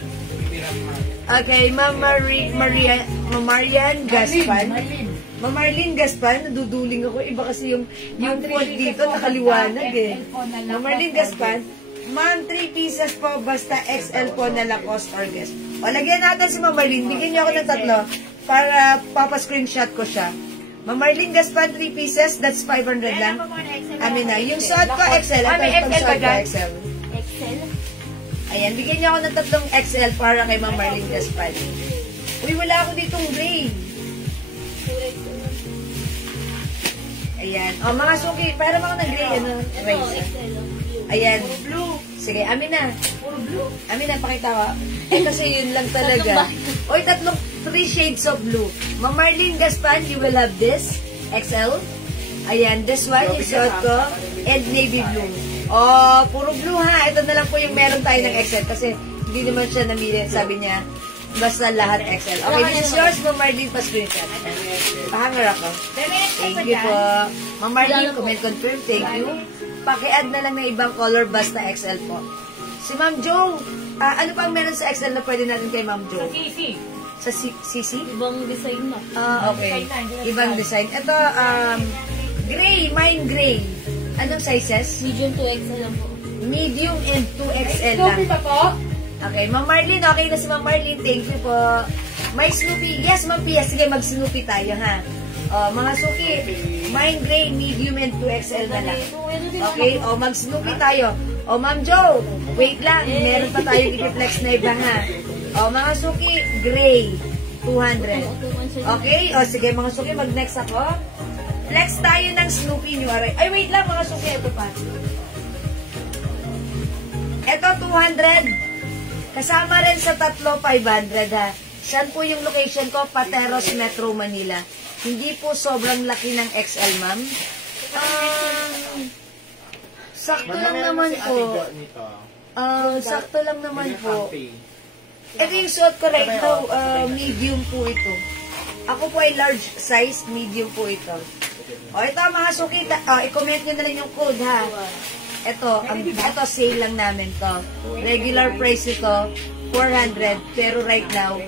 Okay, Ma'am Marian Gaspan. Ma'am Marlene Gaspan, naduduling ako. Iba kasi yung font dito, nakaliwanag eh. Ma'am Marlene Gaspan, Ma'am, 3 pieces po, basta XL po na Lacoste or Guess. O, lagyan natin si Ma'am Marlene. Bigyan niyo ako ng 3 para papa-screenshot ko siya. Ma'am Marlene Gaspan, 3 pieces, that's 500 lang. Amin na. Yung suot ko, XL. Ito yung pag-suot ko, XL. XL? Ayan, bigyan niyo ako ng 3 XL para kay Ma'am Marlene Gaspan. Uy, wala ako ditong gray. Ayan. O, mga suki, para mga nag-gray, ano? Ayan. Blue. Sige, amin na. Puro blue. Amin na, pakita ko. Kasi yun lang talaga. Oy, 3 shades of blue. Ma'am Marlene Gaspan, you will have this. XL. Ayan, this one, yung suot ko. And navy blue. Oh, puro blue ha. Ito na lang po yung meron tayo ng XL. Kasi hindi naman siya namili. Sabi niya, basta lahat XL. Okay, this is yours, Ma'am Marlene, pa-screenshot. Pahanger ako. Thank you po. Ma'am Marlene, comment confirm. Thank you. Paki-add na lang ng ibang color, basta XL po. Si Ma'am Jo, ano pa ang meron sa XL na pwede natin kay Ma'am Jo? Sa CC? Ibang design na. Okay. Ibang design. Ito, gray, mine gray. Anong sizes? Medium 2XL lang po. Medium and 2XL lang. Snoopy pa po? Okay, Ma'am Marlene, okay na si Ma'am Marlene. Thank you po. May Snoopy. Yes, Ma'am Pia. Sige, mag-Snoopy tayo, ha? Mga suki, mine gray, medium, and 2XL na lang. Okay? Mag-Snoopy tayo. Ma'am Jo, wait lang. Meron pa tayong i-flex na iba, ha? Mga suki, gray, 200. Okay? Sige, mga suki, mag-next ako. Flex tayo ng Snoopy New Arrival. Ay, wait lang, mga suki. Ito pa. Ito, 200. Kasama rin sa tatlo, 500, ha? Saan po yung location ko? Pateros, Metro Manila. Hindi po sobrang laki ng XL, ma'am. Sakto lang naman po. Sakto lang naman po. Ito yung suot ko right now, medium po ito. Ako po ay large size, medium po ito. Ito mga suki, i-comment nyo na lang yung code, ha. Ito, sale lang namin to. Regular price ito, 400, pero right now,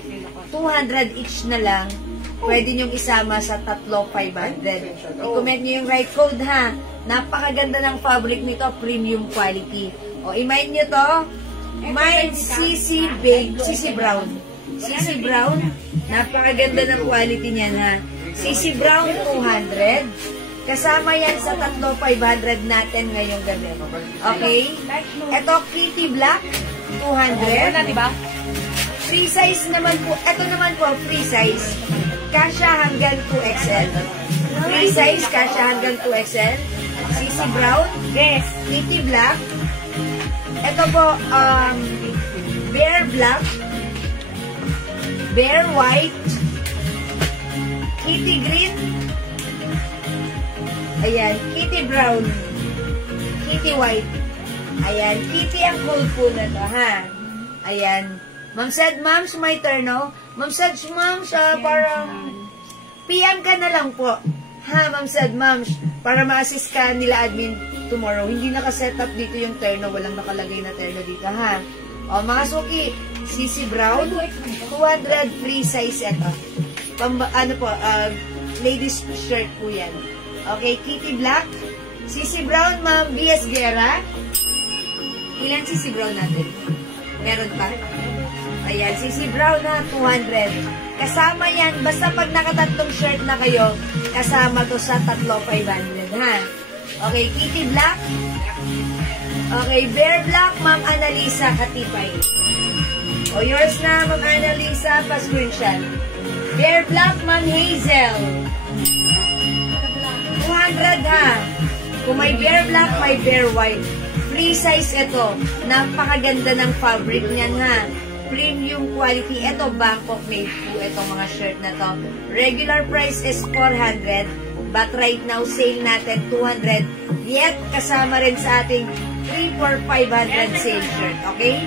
200 each na lang. Pwede nyong isama sa tatlo, 500. I-comment nyo yung right code, ha. Napakaganda ng fabric nito, premium quality. I-mind nyo to, mind CC Brown. CC Brown, napakaganda ng quality niyan, ha. CC Brown, 200. Kasama yan sa tatlo, 500 natin ngayong gabi. Okay? Ito, Kitty Black, 200. Free size naman po. Ito naman po, free size. Kasha hanggang 2XL. Free size, kasha hanggang 2XL. CC Brown. Yes. Kitty Black. Ito po, Bear Black. Bear White. Kitty Green. Ayan, Kitty Brown. Kitty White. Ayan, Kitty ang cool po na to, ha? Ayan. Ma'am said, ma'am, my turn, no? Ma'am said, ma'am, parang PM ka na lang po. Ha, ma'am said, ma'am, para ma-assist ka nila admin tomorrow. Hindi naka-set up dito yung terno. Walang nakalagay na terno dito, ha? Mga suki, CC Brown, 200 free size ito. Ladies shirt po yan. Okay, Kitty Black, CC Brown, ma'am, BS Guerra. Ilan CC Brown natin? Meron pa? Ayan, CC Brown na 200. Kasama yan, basta pag nakatatlong shirt na kayo, kasama to sa tatlo 500, ha? Okay, Kitty Black. Okay, Bear Black, ma'am Annalisa Katipay. Yours na, ma'am Annalisa, pa-screenshot. Bear Black, ma'am Hazel. 200, ha? Kung may Bear Black, may Bear White. Free size ito. Napakaganda ng fabric niyan, ha? Premium quality. Ito, Bangkok made po itong mga shirt na to. Regular price is 400, but right now, sale natin 200. Yet, kasama rin sa ating 3 for 500 sale shirt. Okay?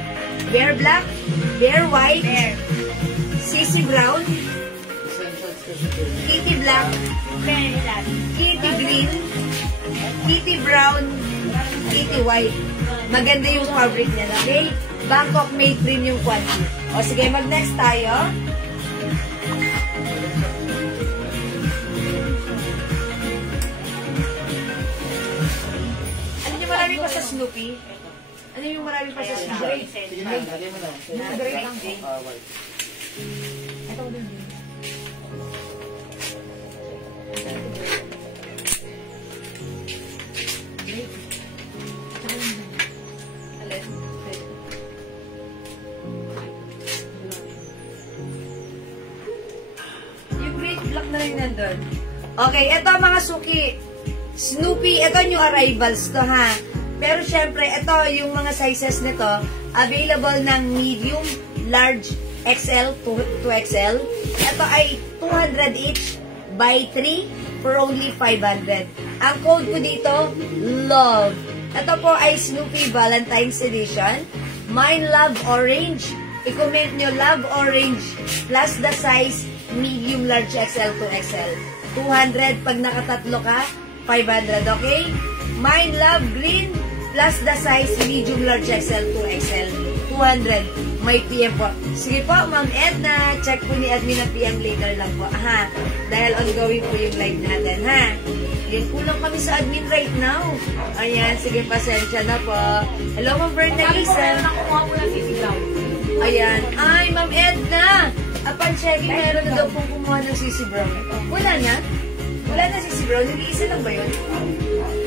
Bear Black, Bear White, CC Brown, Kitty Black, Kitty Green, Kitty Brown, Kitty White. Maganda yung fabric niya, okay? Bangkok made premium quality. Sige, mag-next tayo. Ano yung marami pa sa Snoopy? Ano yung marami pa sa Snoopy? Ito din. Nandun. Okay, ito mga suki. Snoopy, ito yung arrivals to, ha. Pero syempre, ito yung mga sizes nito, available ng medium, large, XL, 2XL. Ito ay 200 each by 3 for only 500. Ang code ko dito, LOVE. Ito po ay Snoopy Valentine's Edition. Mine Love Orange. I-comment nyo Love Orange plus the size medium, large, XL, 2XL. 200 pag nakatatlo ka, 500, okay? Mine Love Green plus the size medium, large, XL, 2XL. 200. May PM po. Sige po, Ma'am Edna. Check po ni admin ang PM later lang po. Ha? Dahil ongoing po yung live natin, ha? Yan, kulang kami sa admin right now. Ayan, sige, pasensya na po. Hello, Ma'am Bernalisa. Ayan. Ay, Ma'am Edna. Upon checking, meron na daw pong kumuha ng CC Brown. Wala na? Wala na si Brown. Nag-iisa lang ba yun?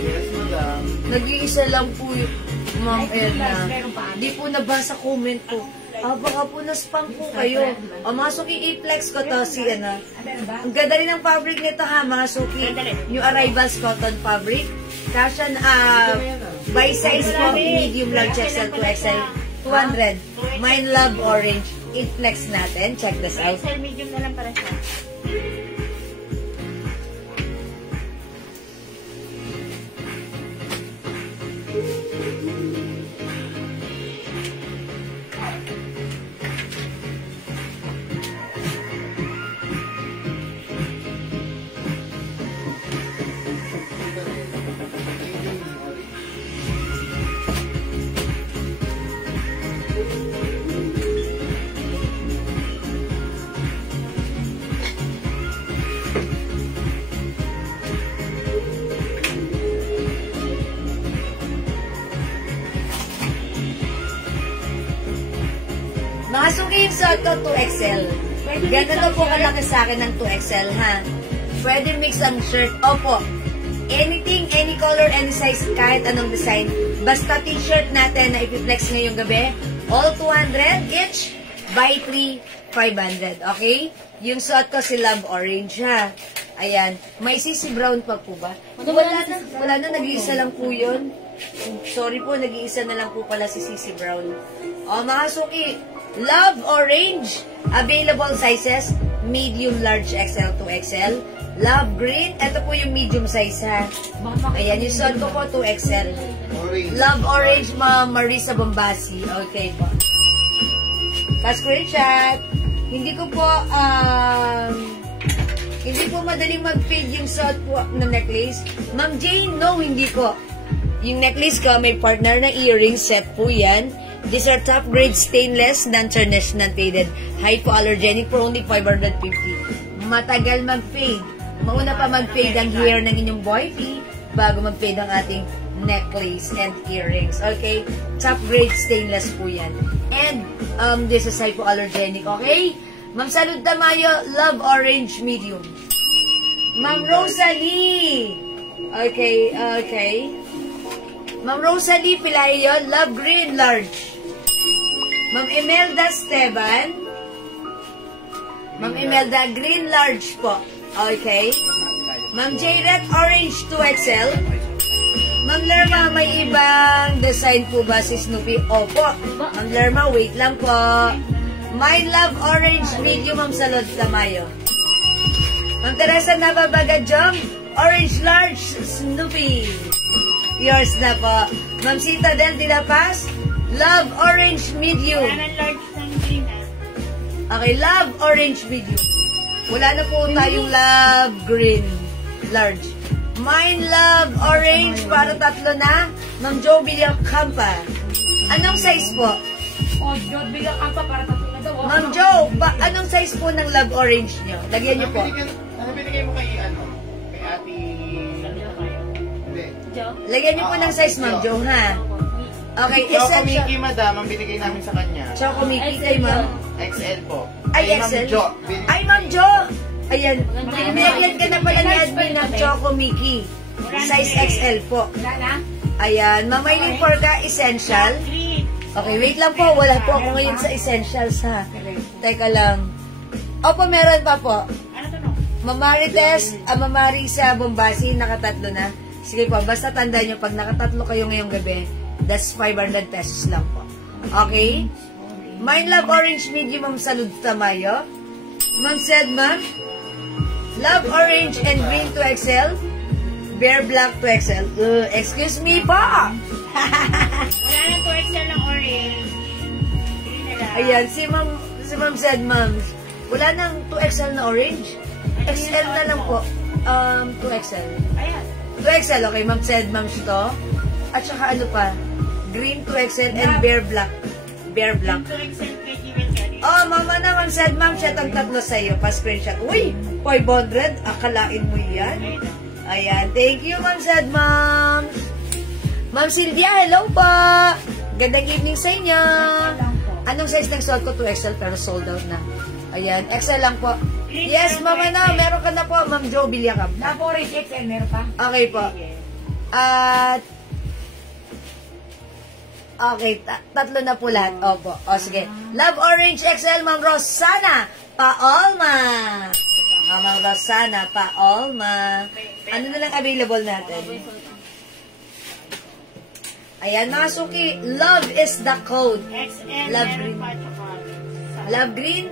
Yes, madam. Nag-iisa lang po yung Ma'am Edna. Meron pa. Di po nabasa comment ko. Baka po na-spam po kayo. O mga suki, i-flex ko to si ano. Ang ganda rin ng fabric nito ha, mga suki. New Arrivals Cotton Fabric. Kasha by size po, medium, large, XL to XL. 200. Mine Love Orange. I-flex natin. Check this out. XL medium na lang para siya. Mga suki, yung suot ko 2XL. Ganun na po kalaki sa akin ng 2XL, ha? Pwede mix ang shirt. Opo. Anything, any color, any size, kahit anong design. Basta t-shirt natin na ipiflex ngayong gabi. All 200 each. Buy 3, 500. Okay? Yung suot ko si Love Orange, ha? Ayan. May CC Brown pa po ba? Wala na. Nag-iisa lang po yun. Sorry po, nag-iisa na lang po pala si CC Brown. O, mga suki, Love Orange, available sizes, medium, large, XL to XL. Love Green, ito po yung medium size ha. Ayan, yung suot ko po 2XL. Love Orange, Ma'am Marisa Bombasi. Okay po. Pa-screenshot. Hindi ko po, hindi po madaling mag-fade yung suot po ng necklace. Ma'am Jane, no, hindi po. Yung necklace ko, may partner na earring set po yan. These are top grade stainless, non-tarnished, non-faded, hypoallergenic for only 550. Matagal mag-fade. Mauna pa mag-fade ang hair ng inyong boyfie bago mag-fade ang ating necklace and earrings. Okay? Top grade stainless po yan. And this is hypoallergenic. Okay? Ma'am Salud Tamayo, Love Orange medium. Ma'am Rosalie. Okay. Ma'am Rosalie Pilayo, Love Green large. Ma'am Imelda Esteban. Ma'am Imelda, green large po. Okay. Ma'am J-Red, orange 2XL. Ma'am Lerma, may ibang design po ba si Snoopy? Opo. Ma'am Lerma, wait lang po. My Love Orange medium, Ma'am Salud Tamayo. Ma'am Teresa Nababaga Jom, orange large Snoopy. Yours na po. Ma'am Sita Del de la Paz, Love Orange medium. Wala ng large ng green ha. Okay, Love Orange medium. Wala na po tayong Love Green large. Mine Love Orange para tatlo na. Ma'am Jo Villacampa. Anong size po? Oh, God, bilang ka pa para tatlo na daw. Ma'am Jo, anong size po ng Love Orange nyo? Lagyan nyo po. Binigay mo kay Ate... Lagyan nyo po ng size, Ma'am Jo, ha? Okay, Choco essential. Mickey, madam, ang binigay namin sa kanya. Choco Mickey kay Ma'am. XL po. Ay, Ma'am XL? Jo. Ay, Ma'am Jo! Ayan, binigyan ka na pala ni Admin ng Choco Mickey. Size XL po. Wala na? Ayan, mamailing for ka, essential. Green. Okay, wait lang po. Wala po ako ngayon sa essentials, ha? Teka lang. Opo, meron pa po. Ano to no? Mamarites, Mamarisa Bombasi, nakatatlo na. Sige po, basta tandaan nyo, pag nakatatlo kayo ngayong gabi, that's 500 pesos lang po. Okay? Mine Love Orange medium, Ma'am Salud Tamayo. Ma'am said, Ma'am, Love Orange and Green 2XL. Bear Black 2XL. Excuse me po! Wala ng 2XL ng orange. Green na lang. Ayan, si Ma'am said, Ma'am, wala nang 2XL na orange. XL na lang po. 2XL. Ayan. 2XL, okay, Ma'am said, Ma'am to. At saka ano pa? Green 2XL and Bear Black. Bear Black. 2XL kay Jewel Kelly. Oh, mama na, Ma'am said, Ma'am, siya ang tatlo sa'yo. Pa-screenshot. Uy, 500? Akalain mo yan? Ayun na. Ayan, thank you, Ma'am said, Ma'am. Ma'am Sylvia, hello po. Gandang evening sa inyo. Anong size ng suot ko? 2XL pero sold out na. Ayan, XL lang po. Yes, Ma'am, ano, meron ka na po, Ma'am Jo Villacam. Love Orange XL, meron pa? Okay po. At, okay, tatlo na po lahat. Opo. O, sige. Love Orange XL, Ma'am Rosana Paolma. Ma'am Rosana Paolma. Ano na lang available natin? Ayan, mga suki. Love is the code. XL, Love meron green. pa tsaka Love green,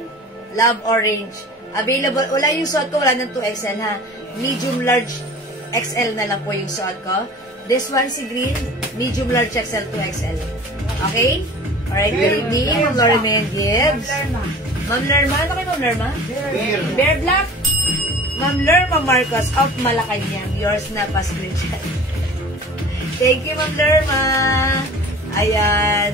love orange. Available, wala yung suot ko, wala ng 2XL ha. Medium large XL na lang po yung suot ko. This one si green, medium large XL 2XL. Okay? Alright, good evening, Ma'am Lori Mendives. Ma'am Lerma, ano kayo Ma'am Lerma? Bear Black. Ma'am Lerma Marcos of Malacanang. Yours na pa screenshot. Thank you Ma'am Lerma. Ayan.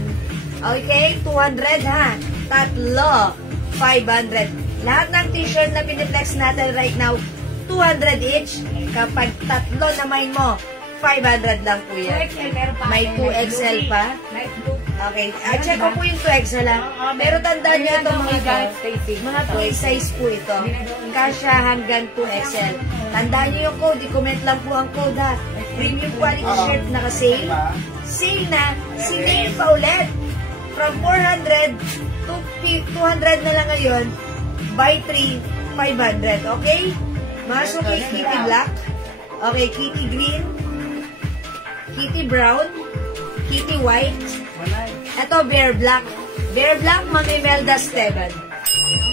Okay, 200 ha. Tatlo, 500. Lahat ng t-shirt na piniplex natin right now, 200 each. Kapag tatlo na main mo, 500 lang po yan. 2XL, meron pa. May 2XL pa. Light blue. Okay. Check ko po yung 2XL lang. Pero tandaan nyo ito mga to. Mga 2 size po ito. Kasya hanggang 2XL. Tandaan nyo yung code. I-comment lang po ang code ha. Premium quality shirt naka-sale. Sale na. Sinale pa ulit. From 400 to 200 na lang ngayon. Buy 3, 500. Okay? Masok kay Kitty Black. Okay, Kitty Green. Kitty Brown. Kitty White. Ito, Bear Black. Bear Black, Ma'am Imelda Esteban.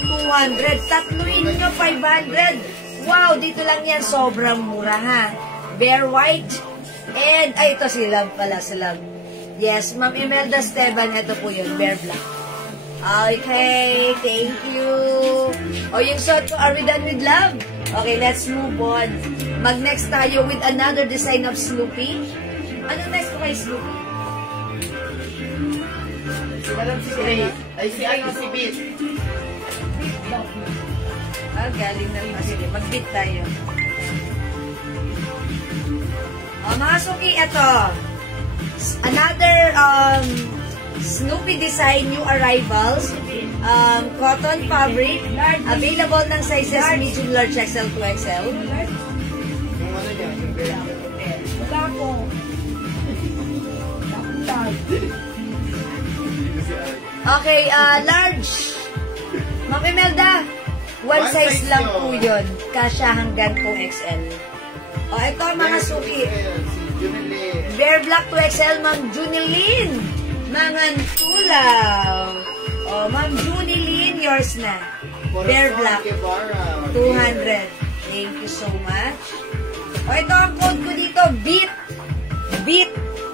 200. Tatluin nyo, 500. Wow, dito lang yan. Sobrang mura, ha? Bear White. And, ay, ito si Love pala, si Love. Yes, Ma'am Imelda Esteban. Ito po yun, Bear Black. Okay, thank you. O, yung suot ko, are we done with love? Okay, let's move on. Mag-next tayo with another design of Snoopy. Anong next ko kay Snoopy? Alam si Ray. Ay, si ano, si Beat. Galing na rin. Sige, mag-beat tayo. O, mga suki, ito. Another, Snoopy design, new arrivals, cotton fabric, available ng sizes medium, large, XL, 2XL. Yung ano niya, yung bear. Wala ko. Okay, large. Ma'am Imelda, one size lang po yun. Kasya hanggang 2XL. O, ito mga suki. Si Junile. Bear Black 2XL, Ma'am Junilyn. Mangan Tulaw. O, Ma'am Junilyn, yours na. Bear Black, 200. Thank you so much. O, ito ang code ko dito, BEAT. BEAT.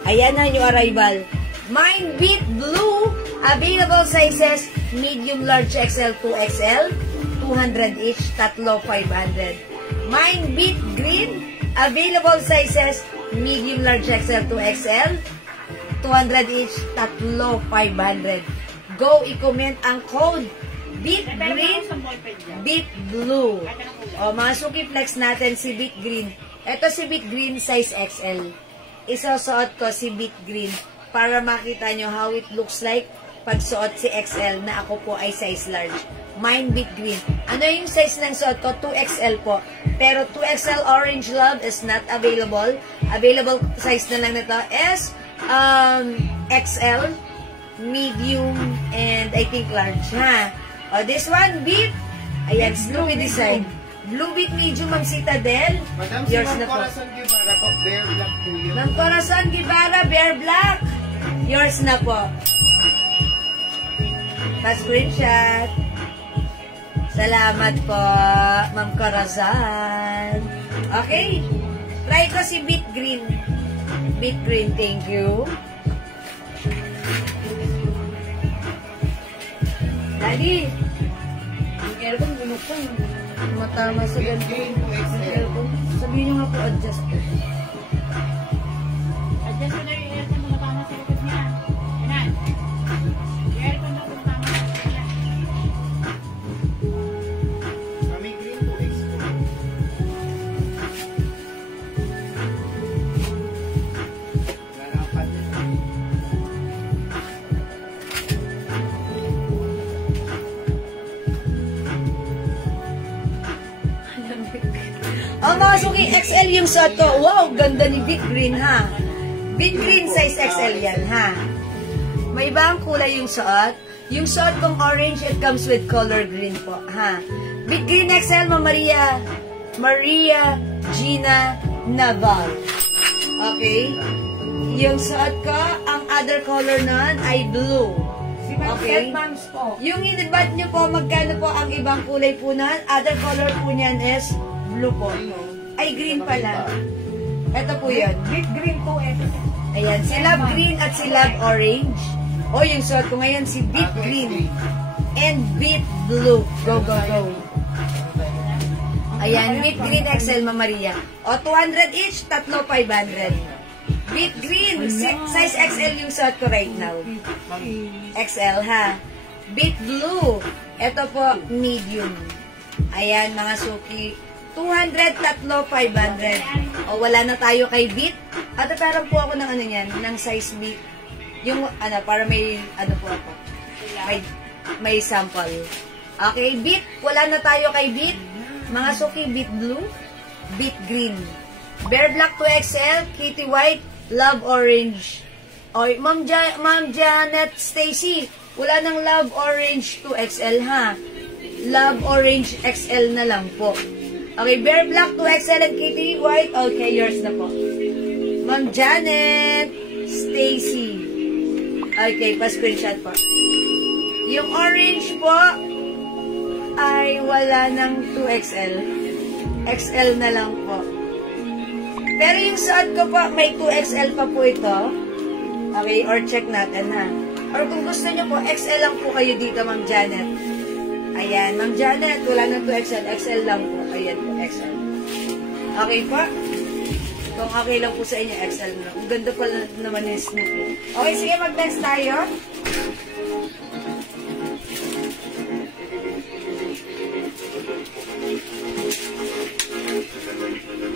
Ayan na yung arrival. Mine BEAT Blue. Available sizes, medium, large, XL, 2XL. 200 each, tatlo, 500. Mine BEAT Green. Available sizes, medium, large, XL, 2XL. 200 each, tatlo, 500. Go, i-comment ang code. Beat Green, Beat Blue. O, mga suki flex natin si Beat Green. Ito si Beat Green, size XL. Isusuot ko si Beat Green para makita nyo how it looks like pag suot si XL na ako po ay size large. Mine Beat Green. Ano yung size ng suot ko? 2XL po. Pero 2XL Orange Love is not available. Available size na lang nito is XL, medium, and I think large, ha? O, this one, Beat. Ayan, Snoopy design. Blue Beat medium ang Citadel. Madam, si Yours Ma'am na po. Corazon Guevara po, Bear Black po yun. Ma'am Corazon Guevara, Bear Black. Yours na po. Pa-screenshot. Salamat po, Ma'am Corazon. Okay. Try ko si Beat Green. Beat Green, thank you. Daddy, yung aircon, bulok ko. Matama sa ganito. Yung aircon. Sabihin nyo nga po, adjust po. Adjust ko na yung aircon na matama sa likod niya. Yan. Yung aircon na matama sa likod niya. Kami green to explore. Lalakad yun. Oh, mga suki, XL yung suot ko. Wow, ganda ni Bit Green, ha? Bit Green, size XL yan, ha? May ibang kulay yung suot. Yung suot kong orange, it comes with color green po, ha? Bit Green XL, Maria Gina Naval. Okay? Yung suot ko, ang other color nun ay blue. Okay? Yung inibad nyo po, magkano po ang ibang kulay po nun? Other color po niyan is blue po. Ay, green pala. Ito po yun. Big green po, ito. Ayan, si Love Green at si Love Orange. O, yung suot ko ngayon, si Bit Green and Bit Blue. Go, go, go. Ayan, Bit Green XL, Maria. O, 200 each, tatlo 500. Bit Green, size XL yung suot ko right now. XL, ha? Bit Blue, ito po, medium. Ayan, mga suki. 200, tatlo 500. O, wala na tayo kay Bit. At parang po ako ng ano yan, ng size Bit. Yung, ano, para may, ano po ako. May sample. Okay, Bit, wala na tayo kay Bit. Mga suki, Bit Blue, Bit Green. Bear Black 2XL, Kitty White, Love Orange. O, Ma'am Janet Stacy, wala nang Love Orange 2XL, ha? Love Orange XL na lang po. Okay, Bear Black 2XL and Kitty White. Okay, yours na po. Ma'am Janet Stacy. Okay, pa-screenshot po. Yung orange po ay wala ng 2XL. XL na lang po. Pero yung suot ko po, may 2XL pa po ito. Okay, or check natin, ha. Or kung gusto nyo po, XL lang po kayo dito, Ma'am Janet. Ayan, Ma'am Janet, wala ng 2XL. XL lang po. Ayan po, XL. Okay po? Kung okay lang po sa inyo, XL na. Ang ganda pa naman yung Snoopy. Okay, sige, mag-next tayo.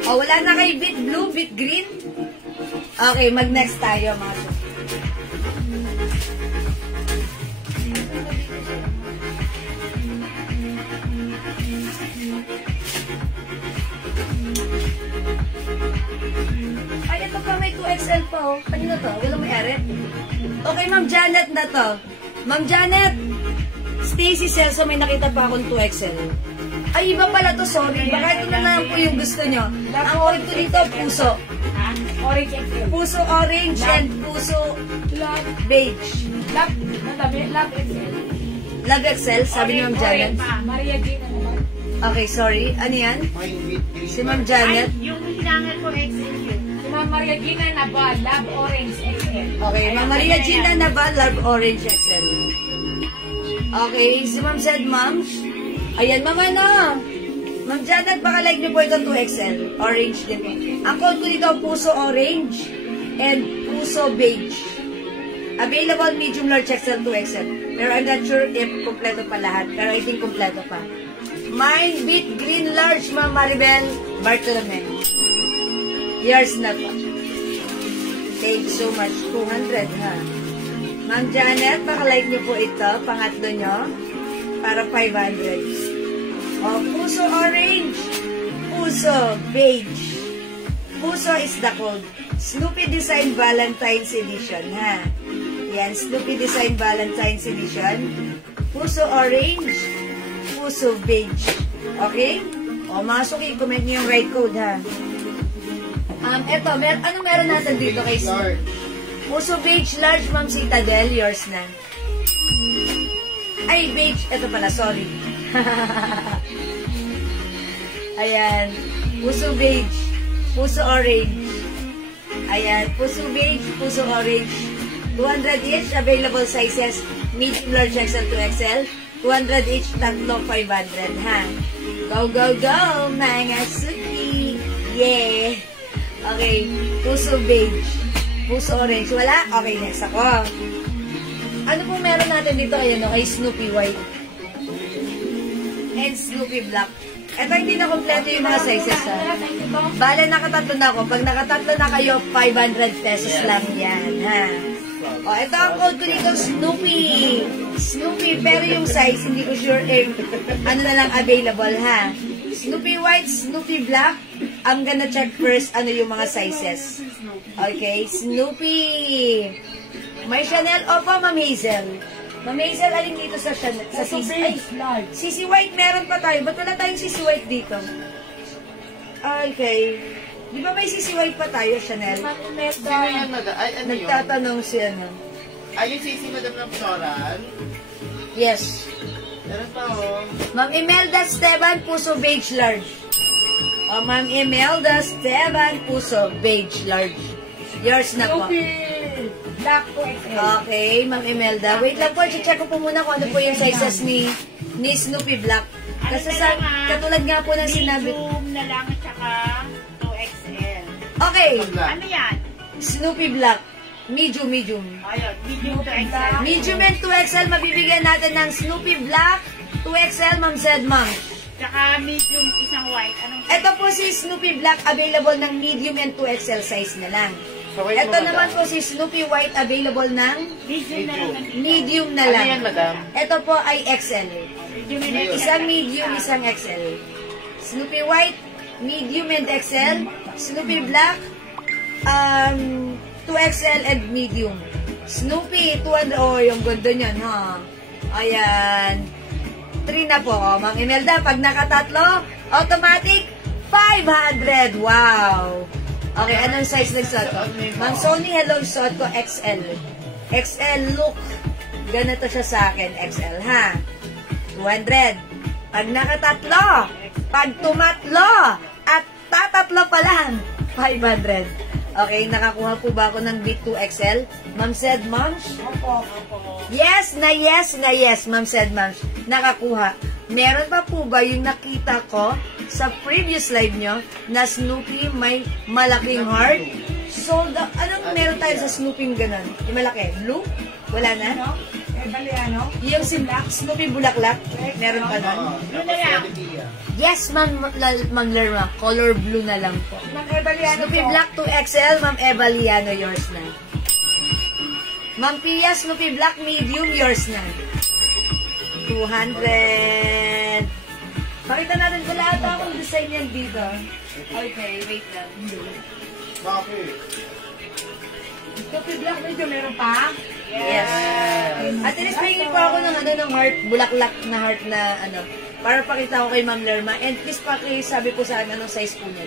O, wala na kay Bit Blue, Bit Green. Okay, mag-next tayo, mga suki. Ay, ito pa, may 2XL pa, oh. Kanina to? Walang may-ari? Okay, Ma'am Janet na to. Ma'am Janet, Stacy Celso, may nakita pa akong 2XL. Ay, iba pala to, sorry. Baka ito na lang po yung gusto nyo. Ang orange ko dito, puso. Orange XL. Puso orange and puso beige. Love XL. Love XL, sabi ni Ma'am Janet. Maria Gina naman. Okay, sorry. Ano yan? Si Ma'am Janet. Yung hinangan ko XL yun. Si Ma'am Maria Gina na ba? Love Orange XL. Okay, Ma'am Maria Gina na ba? Love Orange XL. Okay, si Ma'am said, Ma'am. Ayan, Ma'am ano? Ma'am Janet, baka like niyo po ito 2XL. Orange din po. Ang code ko dito, puso orange and puso beige. Available medium large XL 2XL. Pero I'm not sure if kompleto pa lahat. Pero I think kompleto pa. Mine, Bit Green Large, Ma'am Maribel Bartolome. Yours na po. Thank you so much. 200, ha? Ma'am Janet, baka like niyo po ito. Pangatlo nyo. Para 500. O, puso orange. Puso beige. Puso is the code. Snoopy Design Valentine's Edition, ha? Yan, Snoopy Design Valentine's Edition. Puso orange. Puso beige. Okay? O, mga suki, comment nyo yung right code, ha? Eto, ano meron natin dito kay Snoopy? Puso beige large, Ma'am Citadel. Yours na. Ay, beige. Ito pala, sorry. Ayan. Puso beige. Puso orange. Ayan. Puso beige. Puso orange. 200 each. Available sizes. Medium, large XL, 2XL. 200 each. Tatlo, 500. Ha? Go, go, go. Mga suki. Yeah. Okay. Puso beige. Puso orange. Wala? Okay, next ako. Ano po meron natin dito? Ayan o. Kay Snoopy White. And Snoopy Black. Ito hindi na kompleto yung mga sizes, ha? Bale, nakatatlo na ako. Pag nakatatlo na kayo, 500 pesos lang yan, ha? O, ito ang code ko dito, Snoopy. Snoopy, pero yung size, hindi ko sure if ano na lang available, ha? Snoopy White, Snoopy Black. I'm gonna check first ano yung mga sizes. Okay, Snoopy. May Chanel. Opo, Ma'am Hazel. Ma'am Hazel, alin dito sa Chanel? Sa CC? Ay, CC White, meron pa tayo. Ba't wala tayong CC White dito? Okay. Di ba may CC White pa tayo, Chanel? Sino yan, madam? Ay, ano yun? Nagtatanong siya ano. Ay, yung sisi, madam ng Floral? Yes. Meron pa, oh. Ma'am Imelda Esteban, Puso Beige Large. Ma'am Imelda Esteban, Puso Beige Large. Yours na po. Black to XL. Okay, Ma'am Imelda. Wait lang po, check ko po muna kung ano po yung sizes ni Snoopy Black. Kasi sa, katulad nga po ng sinabi. Medium na lang at saka 2XL. Okay, Ano yan? Snoopy Black. Medium. Ayun, medium to XL. Medium and 2XL, mabibigyan natin ng Snoopy Black, 2XL, Ma'am Zed Ma'am. Tsaka medium, isang white. Anong Ito po si Snoopy Black, available ng medium and 2XL size na lang. So, wait Ito mo, madam. naman po si Snoopy White, available ng medium na lang? medium na Ano lang. yan, madam? Ito po ay XL. Medium and XL. Isang medium, isang XL. Snoopy White, medium and XL. Snoopy Black, 2XL and medium. Snoopy, 200. Oh, yung ganda niyan, ha? Ayan. 3 na po, oh, Ma'am Imelda. Pag nakatatlo, automatic, 500. Wow! Okay, anong size nagsuot ko? Ma'am Sony, hello, suot ko XL. XL, look. Ganito siya sa akin, XL, ha? 200. Pag nakatatlo, pag tumatlo, at tatatlo pa lang, 500. Okay, nakakuha po ba ako ng Beat 2XL? Ma'am said, Ma'am? Yes na yes na yes, Ma'am said, Ma'am. Nakakuha. Meron pa po ba yung nakita ko sa previous live nyo na Snoopy may malaking heart? Sold out. Anong meron tayo sa Snoopy gano'n? Yung malaki? Blue? Wala na? Baliano? Yung si Snoopy Bulaklak? Meron pa nun? Yun na lang. Yes, Ma'am Lerma. Color blue na lang po. Ma'am Baliano Snoopy po. Black 2XL, Ma'am Eva Liano, yours na. Ma'am Pia, Snoopy Black medium, yours na. 200. Pakita natin, wala ata akong design yan dito. Okay, wait lang. Bakit? Snoopy Black medyo meron pa? Yes. At least may po ako ng, ng heart, bulaklak na heart na para pakita ko kay Ma'am Lerma. And please sabi po sa anong size po niya.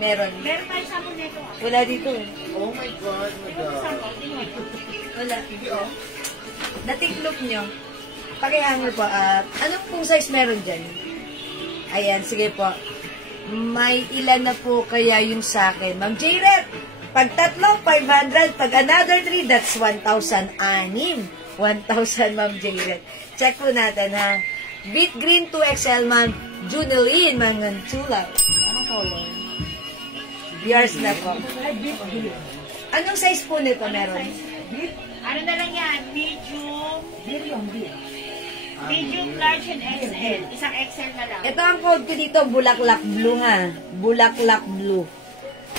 Meron. Meron tayo sample nito. Wala dito eh. Oh my God, madam. Sample, tingnan. Wala. Natiklop nyo. Pakihanger po. Anong pong size meron dyan? Ayan, sige po. May ilan na po kaya yung sa akin? Ma'am J-Rep, pag tatlo, 500. Pag another 3, that's 1,000. 1,000, Ma'am J-Rep. Check po natin, ha? Beat Green 2XL, Ma'am Juneline, Ma'am Chula. Anong color? Yours na po. Ay, beef. Anong size po nito meron? Beef? Ano na lang yan? Medium, Beef yung beef. medium, large, and XL. Isang XL na lang. Ito ang code ko dito, Bulaklak Blue, ha? Bulaklak Blue.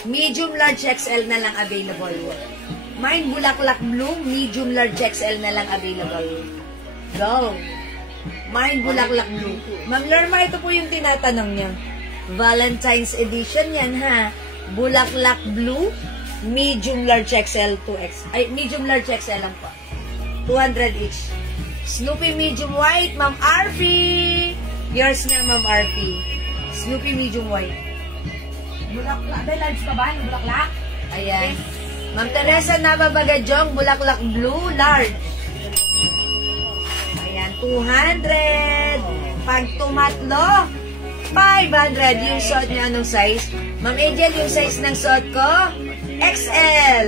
Medium, large, XL na lang available. Mine, Bulaklak Blue, medium, large, XL na lang available. Go! Mine, Bulaklak Blue. Ma'am Lerma, ito po yung tinatanong niya. Valentine's edition yan, ha? Bulaklak Blue, medium, large, XL, 2X. Ay, medium, large, XL lang po. 200 each. Snoopy medium white, Ma'am Arfi. Yours na, Ma'am Arfi. Snoopy medium white. Bulaklak. May large pa ba? Yung bulaklak? Ayan. Ma'am Teresa Nababagajong, Bulaklak Blue, large. Ayan, 200. Pag tumatlo, 500. Yung suot niya, anong size? Ma'am Angel, yung size ng suot ko? XL.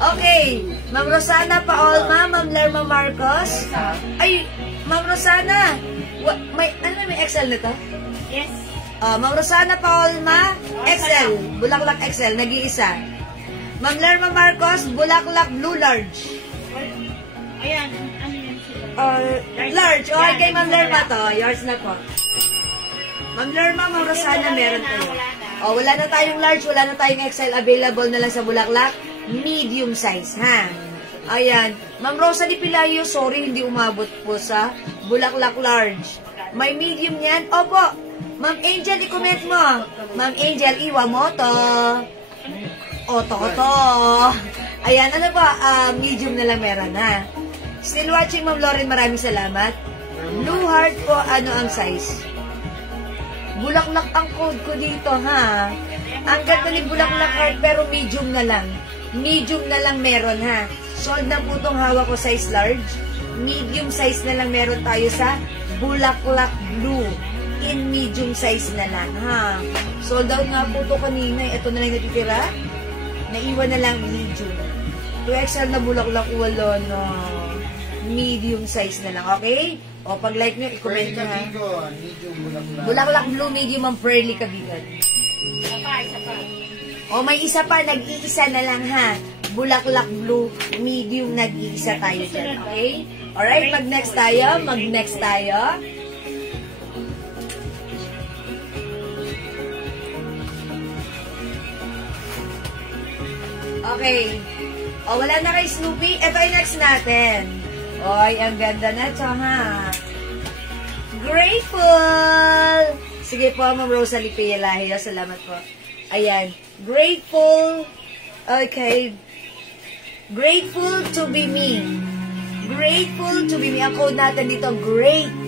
Okay. Ma'am Rosana Paolma, Ma'am Lerma Marcos. Ay, Ma'am Rosana. May XL na to? Yes. Ma'am Rosana Paolma, XL. Bulaklak XL, nag-iisa. Ma'am Lerma Marcos, Bulaklak Blue Large. Ayan. Ano yun sila? Large. Okay, kay Ma'am Lerma to. Yours na po. Ma'am Lerma, Ma'am Rosana, meron po. Wala na tayong large, wala na tayong XL. Available na lang sa Bulaklak. Medium size, ha? Ayan. Ma'am Rosa Di Pilayo, sorry, hindi umabot po sa Bulaklak Large. May medium yan? Opo. Ma'am Angel, i-comment mo. Ma'am Angel, Iwamoto. Oto. Ayan, ano ba? Medium na lang meron, ha? Still watching, Ma'am Lauren, maraming salamat. Blue heart po, ano ang size? Bulaklak ang code ko dito, ha? Ang ganda ni Bulaklak heart, pero medium na lang. Medium na lang meron, ha? Sold na po itong hawak ko, size large. Medium size na lang meron tayo sa Bulaklak Blue. In medium size na lang, ha? Sold out nga po ito kanina. Ito na lang natitira. Naiwan na lang medium. 2XL na Bulaklak, wala na. Medium size na lang, okay? O, pag like nyo, i-comment nyo, ha? Bulaklak Blue, medium ang Pearly Kabigan. Isa pa. O, may isa pa, nag-iisa na lang, ha? Bulaklak Blue, medium, nag-iisa tayo dyan, okay? Alright, mag-next tayo. Okay. O, wala na kay Snoopy. Ito ay next natin. Oy, ang ganda na ito, ha? Grateful! Sige po, Ma'am Rosalie Pielahio. Salamat po. Ayan. Grateful. Okay. Grateful to be me. Grateful to be me. Ang code natin dito, great.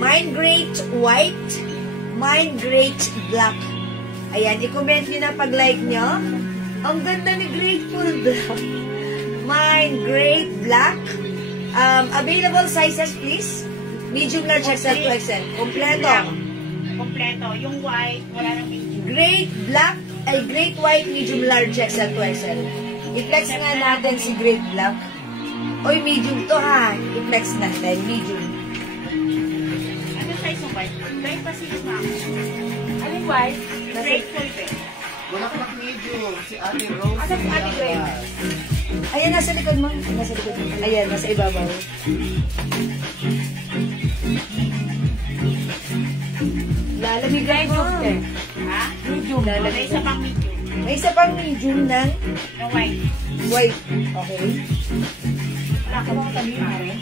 Mine great white. Mine great black. Ayan, i-comment nyo na pag-like nyo. Ang ganda ni Grateful Black. Mine great black. Available sizes, please. Medium, large, XL to XL. Kompleto. Yung white, wala nang medium. Great black, ay great white, medium, large, XL to XL. I-flex nga natin si Great Black. Oy, medium to, ha. I-flex natin, medium. Ano size yung white? Great pa si Ma'am. Ano yung white? Grateful ba? Bulaklak medium, si Ate Rose. Asa si Ate Grace? Ayan, nasa likod mo. Nasa likod mo. Ayan, nasa ibabaw. Lalamigan mo. Ha? Medium. May Lalamigan. isa pang medium. May isa pang medium ng Yung white. white. Okay. Wala ka bang tabi, Mare?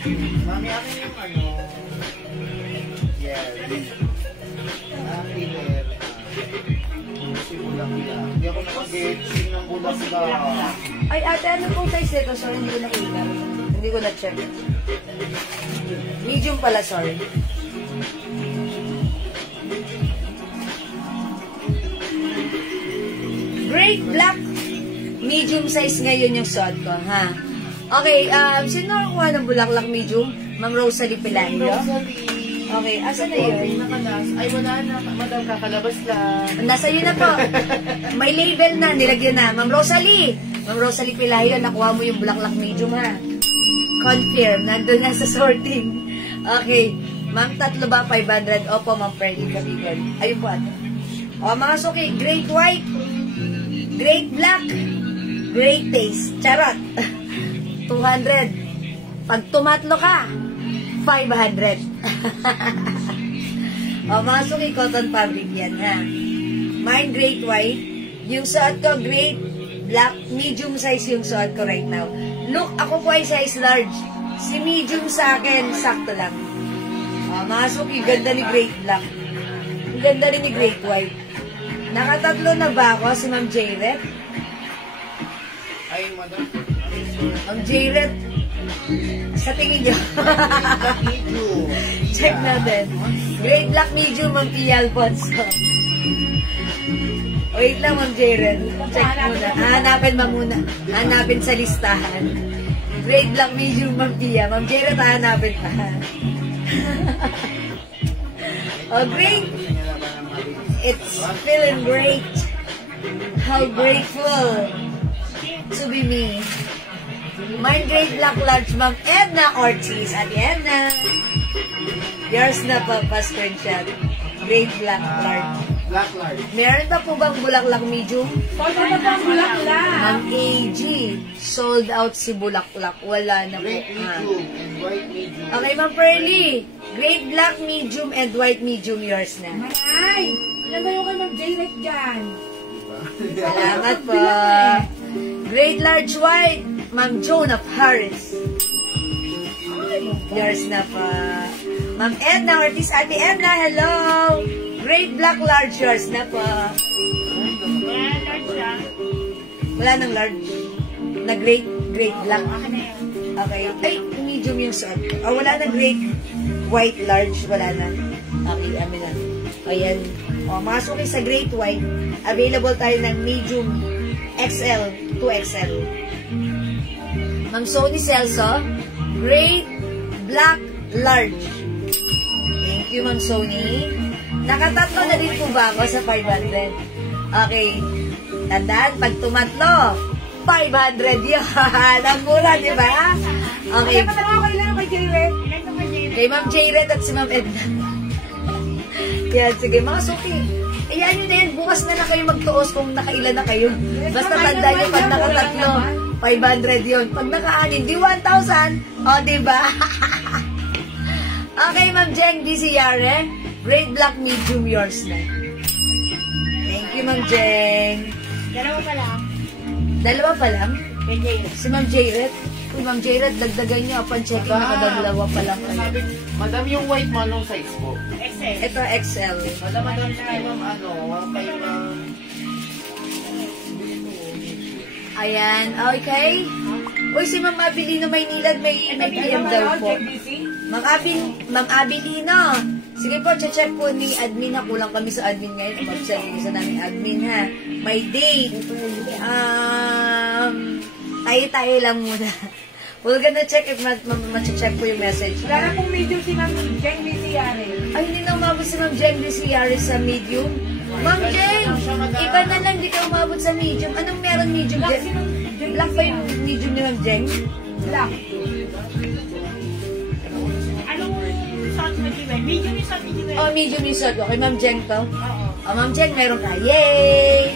Mami, ano yung ano? Yes. Killer. Si Bulaklak. Hindi ako nakag-getching ng Bulaklak. Ay, ate, ano pong size ito? Sorry, hindi ko nakita. Hindi ko na-check. Medium pala, sorry. Great Black. Medium size ngayon yung suot ko, ha? Okay, sino nakuha ng Bulaklak medium? Ma'am Rosalie Pilario? Rosalie. Okay, asan na yun? Nakalas. Ay, wala na. Madam, kakalabas lang. Nasa iyo na po. May label na, nilagyan na. Ma'am Rosalie Pilario, nakuha mo yung Bulaklak medium, ha? Confirm, nandun na sa sorting. Okay, ma'am, tatlo ba? 500? Opo, ma'am, Pearly Kabigan. Ayun po, ate. O, mga suki, great white, great black, great taste. Charot. 200. Pag tumatlo ka, 500. O, mga suki, cotton fabric yan, ha? Mine, great white. Yung suot ko, great black. Medium size yung suot ko right now. Look, ako po ay size large. Si medium sa akin, sakto lang. O, mga suki, ganda ni great black. Ganda rin ni great white. Nakatatlo na ba ako? Si Ma'am Jayret? Ay, madam. Ma'am Jayret, sa tingin nyo. Medium. Check natin. Great black medium, Ma'am Pia Alfonso. Wait lang, Ma'am Jayret. Check muna. Hanapin ba muna? Hanapin sa listahan. Great black medium, Ma'am Pia. Ma'am Jayret, hanapin pa. Oh, great. It's feeling great. How grateful to be me. Mine great black large, Ma'am Edna Ortiz. At Edna. Yours na pa screenshot. Great black large. Black large. Meron na po bang Bulaklak medium? Sold out na ang Bulaklak. Ma'am AG. Sold out si Bulaklak. Wala na po. Great medium and white medium. Okay, Ma'am Pearly. Great black medium and white medium, yours na. Ay! Alam mo yung kay Ma'am Jayret dyan. Salamat po. Great large white, Ma'am Joan of Harris. Yours na po. Ma'am Edna Ortiz, Ate Edna, hello. Great Black Large yours na po. Wala large lang. Wala nang large. Na Great Black. Akin na yun. Okay. Ay, medium yung suot. Oh, wala na Great White Large. Wala na. Okay, amin na. Ayan. O, masok sa Great White. Available tayo ng medium XL to XL. Mang Sony Celso, Great Black Large. Thank you, Mang Sony. Nakatatlo na din po ba ako sa 500? Okay. Tandaan, pag tumatlo, 500 yan. Ang mura, di ba? Okay. Ilan kay Jared? Kay Ma'am Jared at si Ma'am Edna. Yan, sige, mga suki. Ayan yun na yan. Bukas na lang kayo magtuos kung nakailan na kayo. Basta tanda nyo, pag nakatatlo, 500 yun. Pag naka-anin, di 1,000. O, diba? Okay, Ma'am Jeng, di si Yare. Great Black Medium yours na. Thank you, Ma'am Jeng. Dalawa pa lang. Dalawa pa lang? Kay Jared. Si Ma'am Jared. Kung Ma'am Jared, dagdagan niyo. Upon checking, nakadalawa pa lang kayo. Sabi, madam, yung white mo, anong size po? XL. Ito, XL. Madam, kay ma'am, kay ma'am. Ayan, okay. Uy, si Ma'am Abilino Maynilad, may PM daw po. Ma'am Abilino. Sige po, check po ni admin ha. Kulang kami sa admin ngayon. Mag-check sa namin admin ha. May date. Tayo lang muna. We're gonna check if ma-check po yung message. Wala na pong medium si Ma'am Jeng Lisiare. Ay, hindi na umabot si Ma'am Jeng Lisiare sa medium. Ma'am Jeng, iba na lang, di ka umabot sa medium. Anong meron medium? Black ba yung medium ni Ma'am Jeng? Black. Anong shot mo, Jared? Medium yung shot ni Jared. Oh, medium yung suot. Okay, Ma'am Jeng to. Oo. Oh, Ma'am Jeng, meron ka. Yay!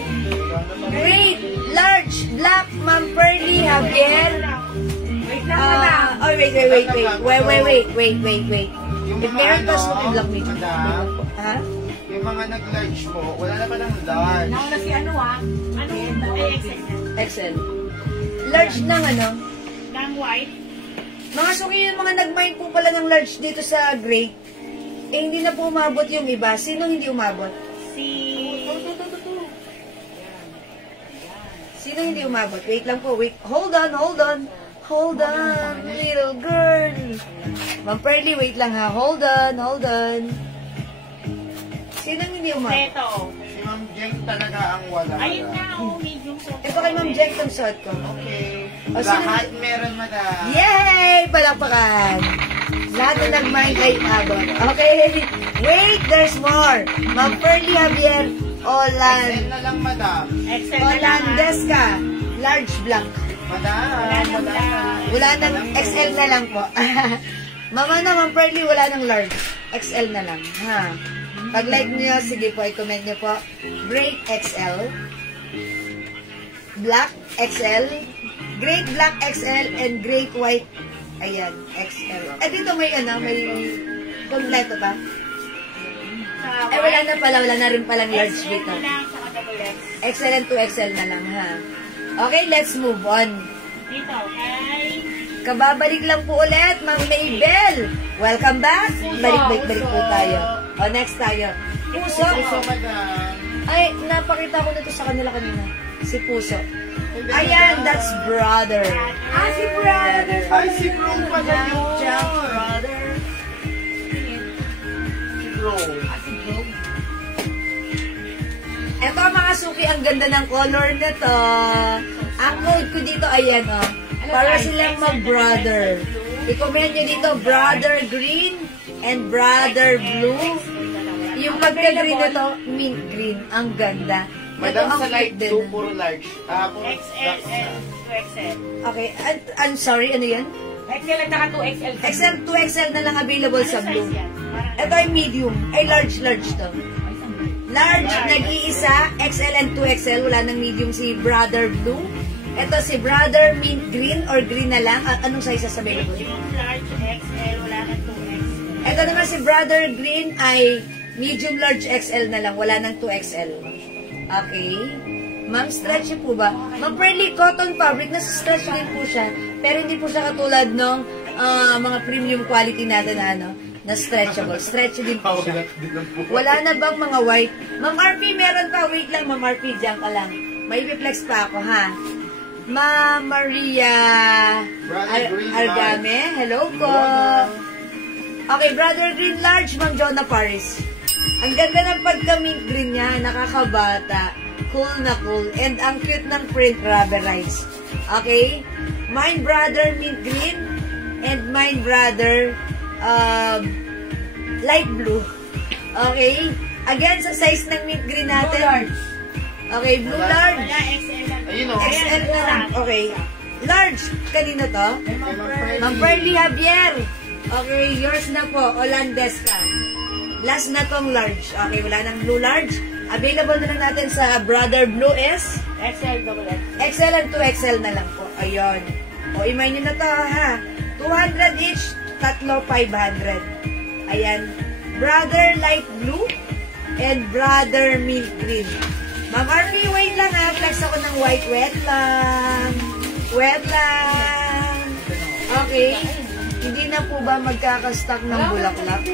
Great! Large! Black! Ma'am Pearly Javier. Wait lang na. Oh, wait. If meron pa suot yung black medium. Ha? Yung mga nag-large po, wala na pa ng large. Nauna si ano Anong XL? XL. Large ng ano? Ng white? Mga suki yung mga nag-mind po pala ng large dito sa Great. Eh, hindi na po umabot yung iba. Sino hindi umabot? Sino hindi umabot? Wait lang po, wait. Hold on, little girl. Ma'am Pearly, wait lang ha. Hold on. Sino hindi umabot? Ito. Si Ma'am Jeng talaga ang wala. Ayun nga, medium shot. Ito kay Ma'am Jeng itong suot ko. Okay. O, sino- Lahat meron, madam. Yay! Palakpakan! Lahat na nag-mind ay abot. Okay. Wait, there's more. Ma'am Pearly Javier, XL na lang, madam. XL na lang. Holandesca, large black. Madam. Wala nang XL na lang po. Mama na, Ma'am Pearly, wala nang large. XL na lang. Ha? Pag-like niyo, sige po, i-comment niyo po. Great XL. Black XL. Great Black XL and Great White. Ayan, XL. Eh, dito may kompleto pa. Eh, wala na pala. Wala na rin palang large XL dito. na lang, saka double X. XL and 2XL na lang, ha? Okay, let's move on. Dito, kay... Kababalik lang po ulit, Ma'am Maybel. Welcome back. Balik po tayo. O, next tayo. Puso. So, madam. Ay, napakita ko na to sa kanila kanina. Si Puso. Ayan, that's brother. Si brother. Ay, si bro pala yun. Jack, brother. Si bro. Eto mga suki, ang ganda ng color nito. Ang code ko dito, ayan o. Para silang mag-brother. I-comment nyo dito, brother green and brother blue. Yung pagka-green nito, mint green. Ang ganda. Madam, Ito ang sa light cute 2, puro large. XL and 2XL. Okay, I'm sorry, ano yan? XL at naka 2XL. XL, 2XL na lang available sa Ano blue. size yan? Ito ay medium. Ay, large to. Large, nag-iisa. XL and 2XL. Wala nang medium si Brother Blue. Ito si Brother Mint Green or green na lang. Anong size sa available? Yung large XL, wala na 2XL. Ito naman si Brother Green ay medium large XL na lang. Wala nang 2XL. Okay. Ma'am, stretchy po ba? Ma'am, Pearly cotton fabric. Nasa stretch din po siya. Pero hindi po siya katulad ng mga premium quality natin na na stretchable. Stretch din po siya. Wala na bang mga white? Ma'am RP, meron pa. Wait lang, Ma'am RP. Diyan ka lang. May reflex pa ako, ha? Ma'am Maria Argame. Hello po. Okay, Brother Green Large, Ma'am Jonah Paris. Ang ganda ng pagka-mint green niya. Nakakabata. Cool na cool. And ang cute ng print, rubberized. Okay? Mine brother mint green and mine brother light blue. Okay? Again, sa size ng mint green natin. Blue large. Okay, blue large. Wala, XL lang. XL na lang. Okay. Large. Kanino to? Ma'am Pearly Javier. Okay, yours na po. Holandesca. Last na tong large. Okay, wala nang blue large. Available na lang natin sa Brother Blue S. XL, double X. XL and 2XL na lang po. Ayun. O, imay nyo na to, ha? 200 each, tatlo 500. Ayan. Brother Light Blue and Brother Milk Green. Ma'am RP, wait lang, ha? Flex ako ng white. Wet lang. Wet lang. Okay. Hindi na po ba magkakastock ng bulaklak?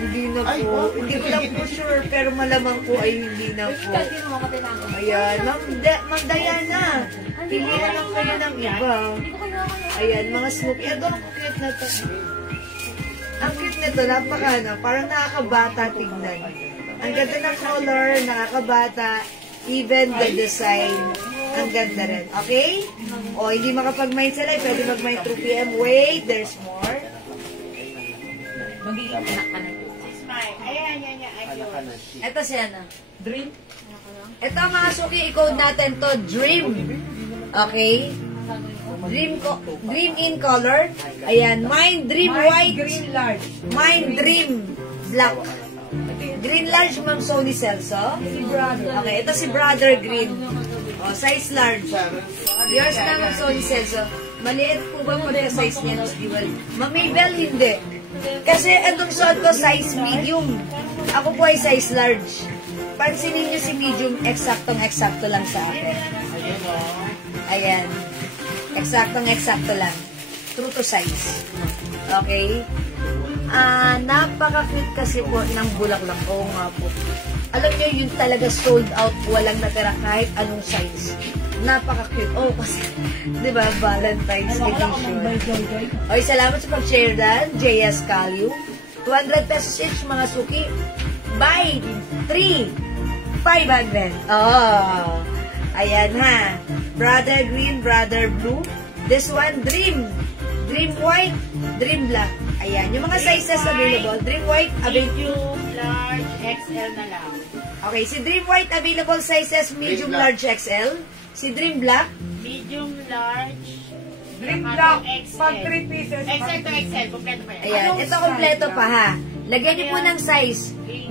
Hindi na po. Hindi ko lang po sure, pero malamang po ay hindi na po. Ayan. Ma'am Diana, pilihan lang kayo ng iba. Ayan, mga Snoopy. Ito, ang cute na to. Ang cute na to, parang nakakabata tignan. Ang ganda ng color, nakakabata. Even the design, ang ganda rin. Okay? O, hindi makapag-mind sila, pwede mag-mind through PM. Wait, there's more. Magiging anak ka na. Ayan. Ayun. Ito siya na. Dream. Ito mga suki, i-code natin to. Dream. Okay? Dream in color. Ayan. Mine Dream White. Green large. Mine Dream Black. Green large, Ma'am Sony Celso. Okay, ito si Brother Green. O, size large. Yours na, Ma'am Sony Celso. Maliit po ba pagka-size niya? Ma'am Mabel, hindi. Kasi andun suot ko size medium. Ako po ay size large. Pansinin nyo si medium, eksaktong-eksakto lang sa akin. Ayan. Eksaktong-eksakto lang. True to size. Okay? Napaka-cute kasi po ng bulaklak. Oo nga po. Alam nyo, yun talaga sold out. Walang natira kahit anong size. Napaka-cute. Oh, kasi, di ba, Valentine's edition. Okay, salamat sa pag-share dan. JS Calio. 200 pesos each, mga suki. Buy 3. 500. Oh. Ayan, ha. Brother Green, Brother Blue. This one, Dream. Dream White, Dream Black. Ayan, yung mga sizes available. Dream White, available. Medium, large, XL na lang. Okay, si Dream White, available sizes, medium, large, XL. Si Dream Black, Medium, large, Dream black. Pag 3 pieces. XL to XL. Kompleto pa yan. ayan, ito kompleto pa, ha. Lagyan niyo po ng size.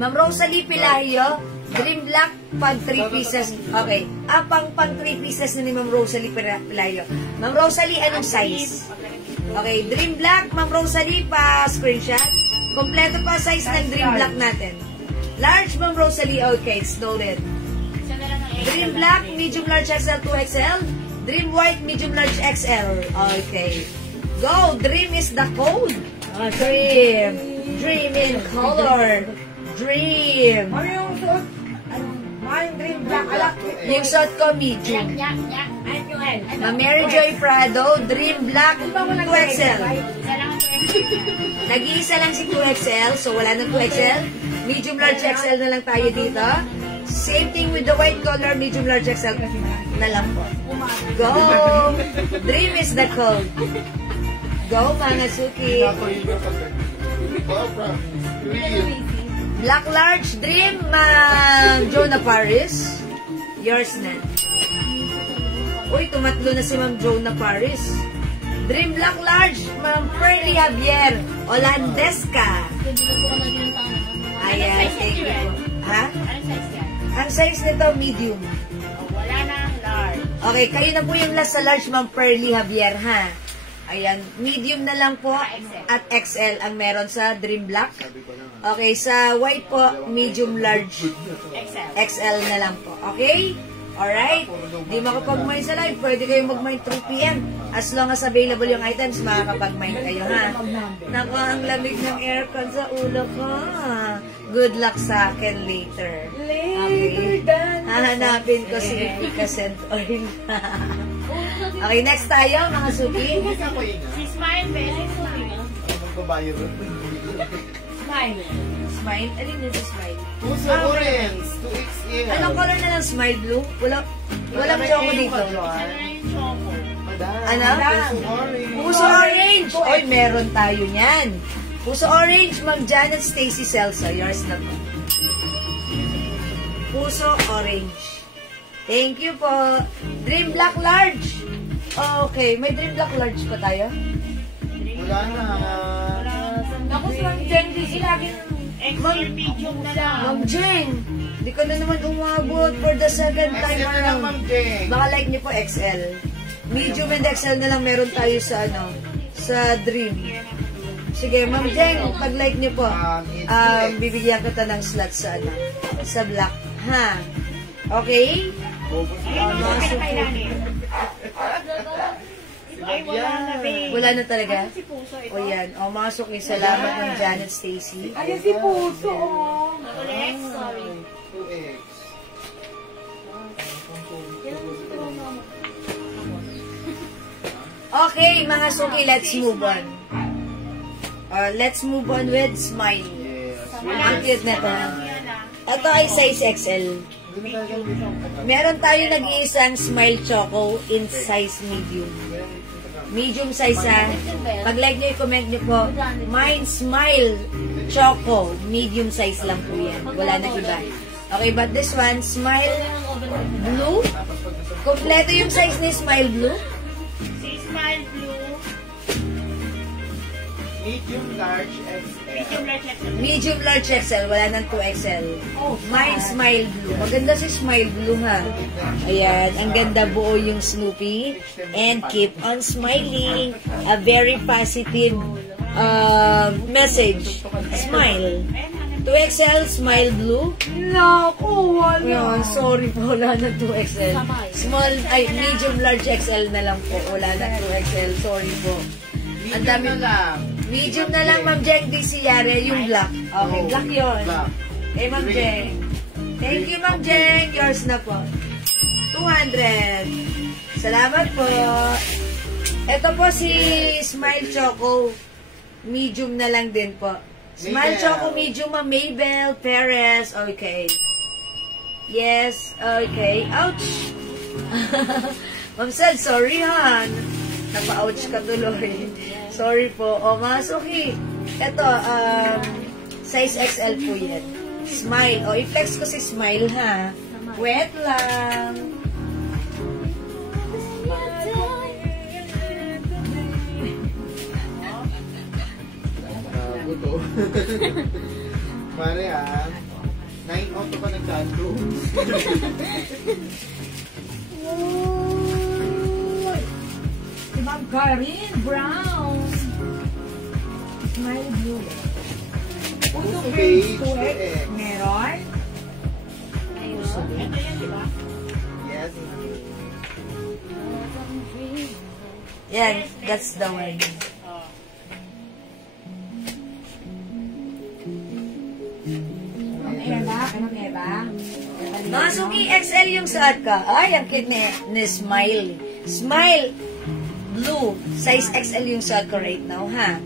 Ma'am Rosalie Pilayo, Dream Black, pag 3 pieces. Okay, pang 3 pieces na ni Ma'am Rosalie Pilayo. Ma'am Rosalie, anong size? Okay, Dream Black, Ma'am Rosalie, pa-screenshot. Kompleto pa size ng Dream Black natin. Large, Ma'am Rosalie, okay, it's noted. Isa na lang ang XL. Dream Black, medium large XL, 2XL. Dream White, medium large XL. Okay. Go! Dream is the code. Dream. Dream in color. Dream. Ano yung suot? Mine Dream black. Alak. Yung suot ko, medium. Ayun yung L. Mary Joy Prado, Dream Black, 2XL. Isa lang ang XL. Nag-iisa lang si 2XL, so wala nang 2XL. Medium large XL na lang tayo dito. Same thing with the white color, medium large XL na lang po. Go! Dream is the code. Go, mga suki. Black large, Dream, Jonah Paris. Yours na. Uy, tumatlo na si Ma'am Jonah Paris. Dream Black large, Ma'am Pearly Javier. Holandesca. Ayan, thank you po. Ha? Anong size yan? Ang size nito, medium. Wala na ang large. Okay, kayo na po yung last sa large, Ma'am Pearly Javier, ha? Ayan, medium na lang po at XL ang meron sa Dream Black. Okay, sa white po, medium large, XL na lang po. Okay? Alright? Di makapag-mine sa live, pwede kayo mag-mine 3 PM. As long as available yung items, makakapag-mine kayo, ha? Naku, ang lamig ng aircon sa ulo ko. Good luck sa akin later. Okay. Hahanapin ko si Efficacent Oil. Okay, next tayo, mga suki. Si Smile, beses mo. Magbabayo rin. Smile. Smile? Alin yun si Smile? Puso orange, 2XL. Anong color na lang Smile Blue? Walang choco dito. Sana yung choco. Ano? Puso orange. Puso orange! Oy, meron tayo niyan. Puso orange, Ma'am Janet Stacy Celso. Yours na po. Puso orange. Thank you po. Dream Black Large. Okay, may Dream Black Large pa tayo? Wala na. Ako si Ma'am Jen, di lagi XL medium na lang. Ma'am Jeng, di ka na naman umabot for the second time XL na lang, around. Ma'am Jeng. Baka like niyo po XL. Medium and XL na lang meron tayo sa sa Dream. Sige, Ma'am Jeng, pag like niyo po, bibigyan kita ng slot sa sa black. Ha? Okay? Ayun, mga suki. Ay, wala na, babe. Wala na talaga? Si Puso, ito. O yan. O mga suki, salamat ng Janet Stacy. Ayun si Puso, oh. Ulit, sorry. 2X. Okay, mga suki, let's move on. Let's move on with Smile. Yes. Ang cute na to. Yan ah. Ito ay size XL. Meron tayo nag-iisang Smile Choco in size medium. Medium size ha. Pag like nyo, i-comment nyo po. Mine Smile Choco. Medium size lang po yan. Wala na iba. Okay, but this one, Smile Blue. Kompleto yung size ni Smile Blue. Si Smile Blue. Medium, large, XL. Medium large XL. Medium large XL. Wala nang 2XL. Mine Smile Blue. Maganda si Smile Blue ha. Ayan. Ang ganda, buo yung Snoopy. And keep on smiling. A very positive message. Smile. 2XL Smile Blue. Naku, wala. Ayan, sorry po. Wala na 2XL. Medium large XL na lang po. Wala na 2XL. Sorry po. Ang dami Medium na lang. Medium na lang, Ma'am Jeng. Di si Yare, yung black. Okay, black yun. Black. Ma'am Jeng. Thank you, Ma'am Jeng. Yours na po. 200. Salamat po. Ito po si Smile Choco. Medium na lang din po. Smile Mabel. Choco medium, Ma'am Mabel Perez. Okay. Yes, okay. Ouch! Ma'am Sel, sorry ha. Napa-ouch ka tuloy. Sorry po. O, mga suki. Ito, size XL po yan. Smile. O, i-flex ko si Smile ha. Wet lang. Buto. Pare 9 auto pa nagkando. Si Ma'am Karin Brown. Smile Blue. Puso Puso beige, beige, 2X. 2X. Meron? Ito yan, di ba? Yes. Yan, that's the one. Oh. Ma'am Eva? Ma'am Eva? Mga suki, XL yung suot ka. Ay, ang cute ni Smile. Smile Blue. Size XL yung suot ko right now, ha?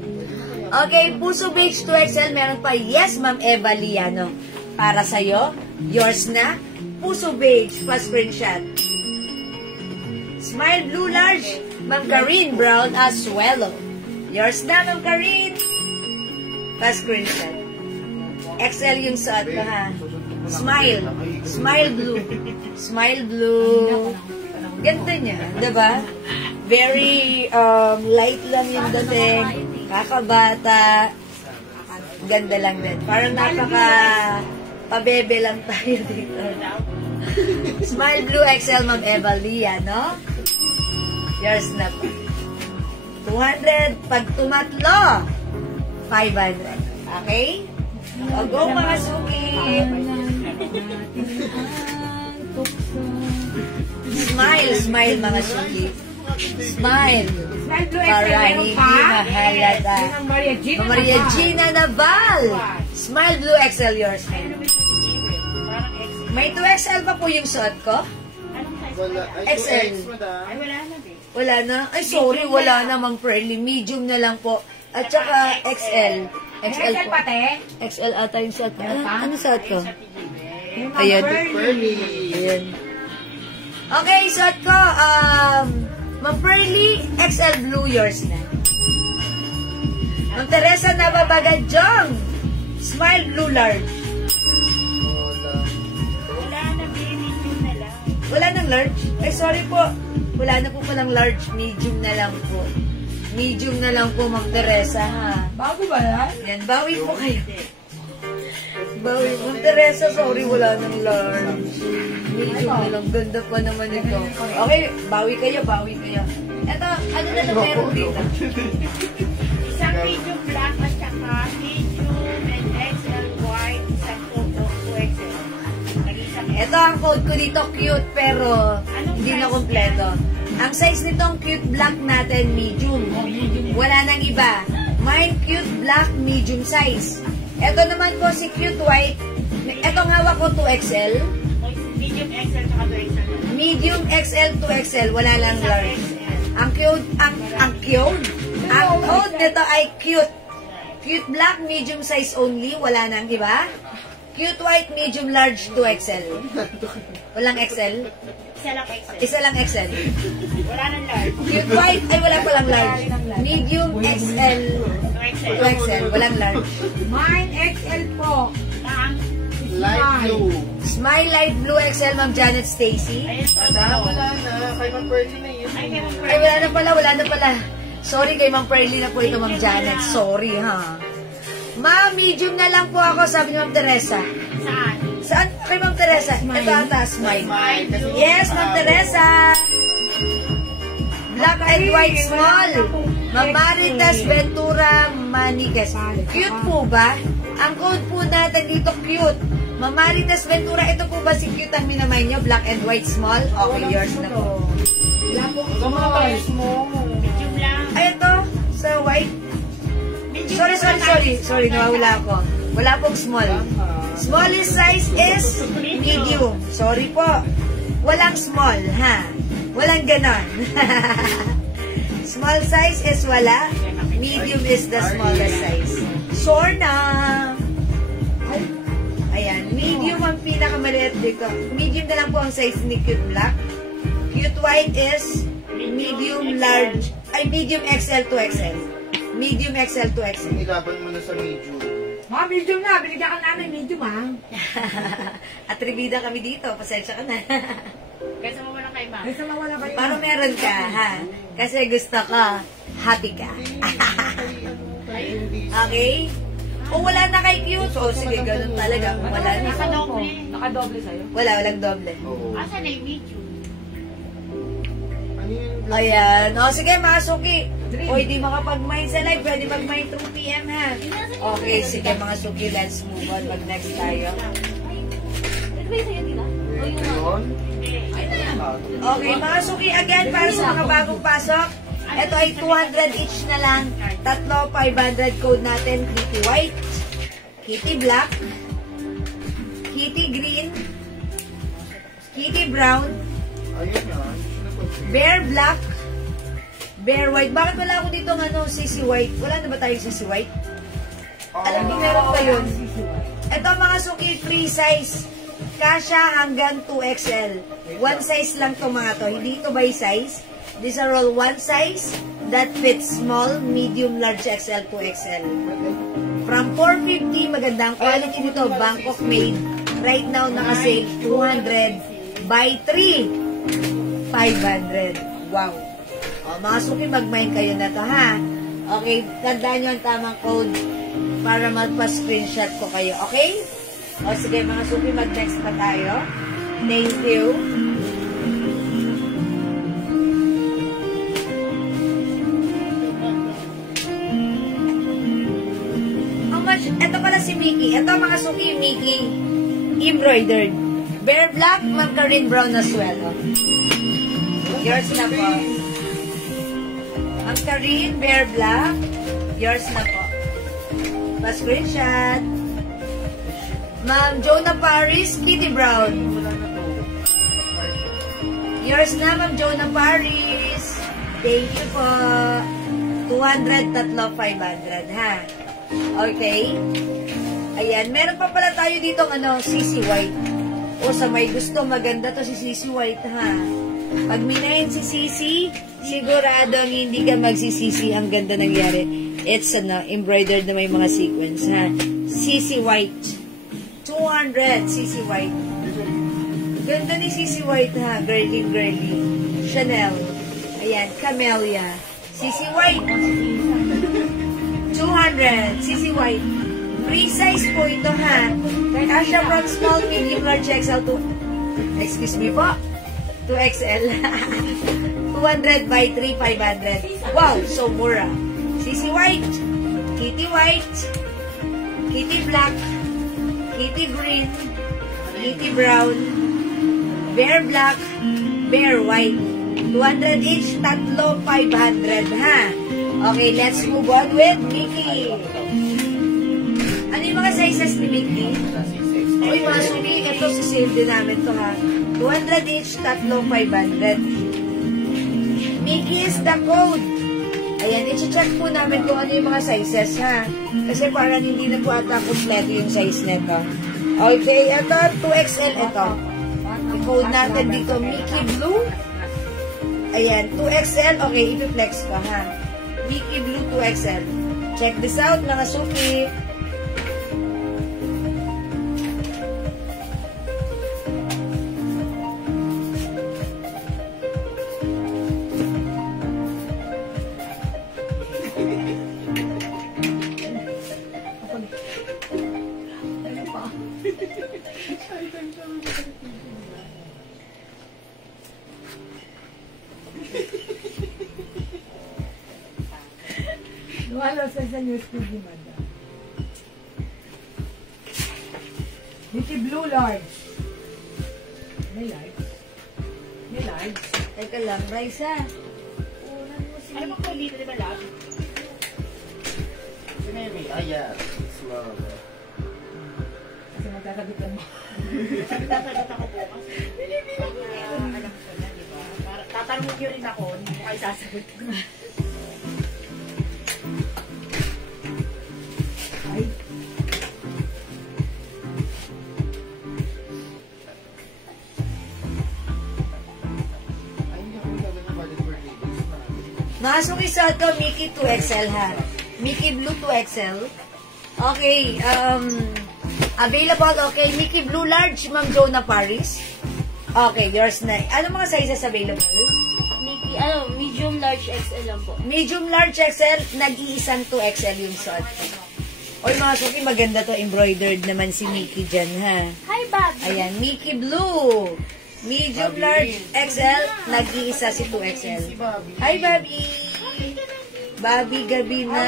Okay, Puso Beige 2XL. Meron pa. Yes, Ma'am Eva Liano. Para sa'yo. Yours na. Puso Beige. First screenshot. Smile Blue Large. Ma'am Karin Brown Asuelo. Yours na, Ma'am Karin. First screenshot. XL yung suot ko, ha? Smile. Smile Blue. Smile Blue. Ganda niya, diba? Very light lang yung dating. Kakabata. Ganda lang din. Parang pabebe lang tayo dito. Smile Blue XL, Ma'am Eva Lia, no? Yours na po. 200. Pag tumatlo, 500. Okay? O, go mga suki. Smile, smile mga suki. Smile. Smile Blue Para XL. Meron hindi pa? mahalata. Yun ang Maria Gina. Maria Gina Naval. Smile Blue XL yours. Ayun naman sa tigil. Parang XL. May 2XL pa po yung suot ko? Anong size? Wala. Ay, XL. 2X, madam. Ay, wala na din. Wala na? Ay, sorry, wala na, Ma'am Pearly. Medium na lang po. At saka XL. XL XL po. pati. XL ata yung suot ko. Ano suot ko? Sa tigil. Ayan. Pearly. Ayan. Okay, suot ko. Ma'am Pearly, XL Blue, yours na. Ma'am Teresa Nababagadjong. Smile Blue Large. Wala. Wala na din. Medium na lang. Wala nang large? Ay, sorry po. Wala na po palang large. Medium na lang po. Medium na lang po, Ma'am Teresa, ha? Bago ba yan? Yan, bawi po kayo. Bawi. Ma'am Teresa, sorry, wala nang large. Medium na lang. Ganda pa naman ito. Okay, bawi kayo, bawi kayo. Eto, ano na lang meron dito? Isang medium black at saka medium and XL white. Isang 2XL. Nag-isang Ito ang code ko dito, cute, pero hindi na kompleto. Ang size nitong cute black natin, medium. Wala nang iba. Mine cute black, medium size. Ito naman po si cute white. Ito ang hawak ko, 2XL. medium XL saka 2XL. Medium XL, 2XL. Wala lang large. Ang cute, ang code nito ay cute. Cute black, medium size only. Wala nang iba. Cute white, medium large, 2XL. Walang XL? Isa lang XL. Isa lang XL. Wala nang large. Cute white, ay wala palang large. Medium XL, 2XL. 2XL. Walang large. Mine XL po. Ang Light blue. Smile Light Blue XL, Ma'am Janet Stacy. ayun po. Madam, wala na. Kay Ma'am Pearly na yun. Ay, kaya Ay, wala na pala, wala na pala. Sorry kay Ma'am Pearly na po ito, Ma'am Janet. Sorry, ha. Ma'am, medium na lang po ako, sabi ni Ma'am Teresa. Saan? Saan? Kay Ma'am Teresa. Ito ata, smile. Smile. Kasi Yes, Ma'am Teresa. Black and white small. Ma'am Maritas Ventura Manigas. Cute po ba? Ang code po natin dito, cute. Ma'am Maritas Ventura, ito po ba si cute ang minamay nyo? Black and white small? Okay, yours na po. Wala po Huwag mo na tayo small. Medium lang. Ay, ito, sa white. Medium Sorry, nawawala ako. Wala pong small. Smallest size is medium. Sorry po. Walang small, ha? Walang ganon. Small size is wala. Medium is the smallest size. Sorna. Ayan, medium ang pinakamaliit dito. Medium na lang po ang size ni Cute Black. Cute White is medium large. Ay, medium XL to XL. Medium XL to XL. Ilaban mo na sa medium. Mga medium na. Binigyan ka namin medium, ha? Atribida kami dito. Pasensya ka na. Kasi mawala kay Ma. Ay, sa mawala kayo. Para meron ka, ha? Kasi gusto ko, happy ka. Okay? Kung wala na kay cute, o sige, ganun talaga. Kung wala na. Nakadoble. Nakadoble sa'yo. Walang doble. Oo. Asan na yung medium? Ano yun? Ayan. O, sige, mga suki. O, hindi makapag-mine sa live. Pwede mag-mine 2 p.m. ha? Okay, sige, mga suki. Let's move on. Mag-next tayo. Yun. Okay, mga suki, again, para sa mga bagong pasok, ito ay 200 each na lang. Tatlo, 500 code natin. Kitty White, Kitty Black, Kitty Green, Kitty Brown, Ayun yan. Bear Black, Bear White. Bakit wala ako dito ng CC White? Wala na ba tayo CC White? Alam niyo, meron pa yun. Ito mga suki, free size. Kasha hanggang 2XL. One size lang to mga to. Hindi ito by size. These are all one size that fits small, medium, large XL, 2XL. From 450, magandang quality nito. Bangkok made. Right now, naka-sale 200 by 3. 500. Wow. O, mga suki, mag-mine kayo na to, ha? Okay, tandaan nyo ang tamang code para magpa-screenshot ko kayo. Okay? O, sige, mga suki, mag-next pa tayo. Thank you. How much? Ito pala si Mickey. Ito, mga suki, Mickey. Embroidered. Bear Black, Ma'am Karin Brown as well. Oh. Yours na po. Ang Karin, Bear Black. Yours na po. Pa-screenshot. Ma'am Jonah Paris, Kitty Brown. Yours na, Ma'am Jonah Paris. Thank you po. 200, tatlo, 500, ha? Okay? Ayan, meron pa pala tayo dito CC White. O sa may gusto, maganda to si CC White, ha? Pag minayin si CC, siguradong hindi ka magsisisi. Ang ganda nangyari. It's embroidered na may mga sequins, ha? CC White. 200, CC White. Ganda ni CC White, ha? Girly. Chanel. Ayan, Camellia. CC White. 200, CC White. Free size po ito, ha? Asha from small, medium, large, XL to... Excuse me po. 2XL. 200 by 3, 500. Wow, so mura. CC White. Kitty White. Kitty Black. Kitty Green. Kitty Brown. Bear Black. Bear White. 200 each, tatlo, 500, ha? Okay, let's move on with Mickey. Ano yung mga sizes ni Mickey? Uy, mga sumi, ito sa sale din namin to, ha? 200 each, tatlo, 500. Mickey is the code. Ayan, i-check po namin kung ano yung mga sizes, ha? Kasi parang hindi na po ata kompleto yung size nito. Okay, ito, 2XL ito. I-code natin dito, Mickey Blue. Ayan, 2XL. Okay, i-flex ko, ha? Mickey Blue 2XL. Check this out, mga suki. Wala sa news TV, madam. Mickey Blue large. May large. May large. Teka lang, Raisa. Ano bang kulito, di ba, love? Maybe. Yeah. It's love. Kasi magkakabitan mo. Sasagot ako bukas. Alam ko na, di ba? Tatanong nyo rin ako, hindi mo kayo sasagot. Ay. Masong isa ito, Mickey 2XL, ha? Mickey Blue 2XL. Okay, available, okay. Mickey Blue large, Ma'am Jonah Paris. Okay, yours na. Ano mga sizes available? Mickey, medium, large, XL lang po. Medium, large, XL, nag-iisang 2XL yung shot. Oy, mga suki, maganda to. Embroidered naman si Mickey dyan, ha? Hi, Bob! Ayan, Mickey Blue. Medium, large, XL, nag-iisa si 2XL. Hi, Bobby! Bobby gabi na.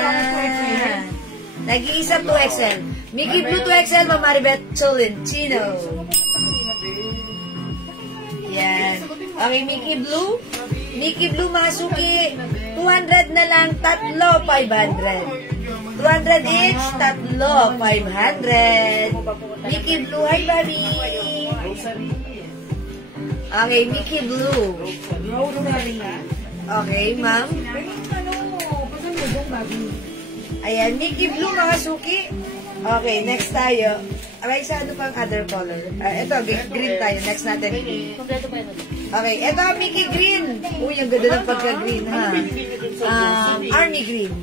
Nag-iisa 2XL. Mickey Blue 2XL, Mamaribet Tolentino. Yan. Okay, Mickey Blue. Mickey Blue, mga suki. 200 na lang, tatlo, 500. 200 each, tatlo, 500. Mickey Blue, hi, Bobby. Okay, Mickey Blue. Rosemary. Okay, ma'am. Pasan mo dong, Bobby. Ayan, Mickey Blue, mga suki. Okay, next tayo. Aray, sa ano pang other color? Ito, green tayo. Next natin. Kompleto pa yun. Okay, ito, Mickey Green. Uy, ang ganda ng pagka-green, ha? Army Green.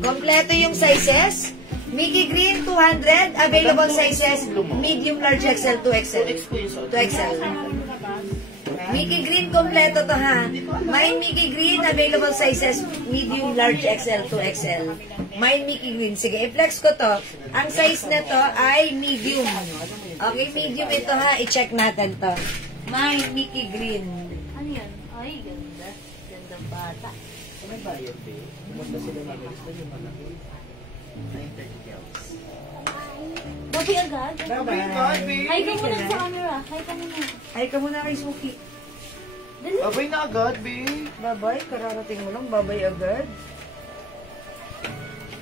Kompleto yung sizes. Mickey Green, 200. Available sizes, medium, large, XL, 2XL. 2XL. Mickey Green, kompleto to, ha? May Mickey Green, available sizes, medium, large, XL, 2XL. May Mickey Green. Sige, i-flex ko to. Ang size na to ay medium. Okay, medium ito, ha? I-check natin to. May Mickey Green. Ano yan? Ay, ganda. Gandang bata. May bayad, babe. Maganda sila mabilis na yung malaki. 930 counts. Bobby agad? Bye-bye. Hi ka muna sa camera. Hi ka muna. Ay, ka muna kay Suki. Babay na agad, babe. Babay, kararating mo lang, babay agad.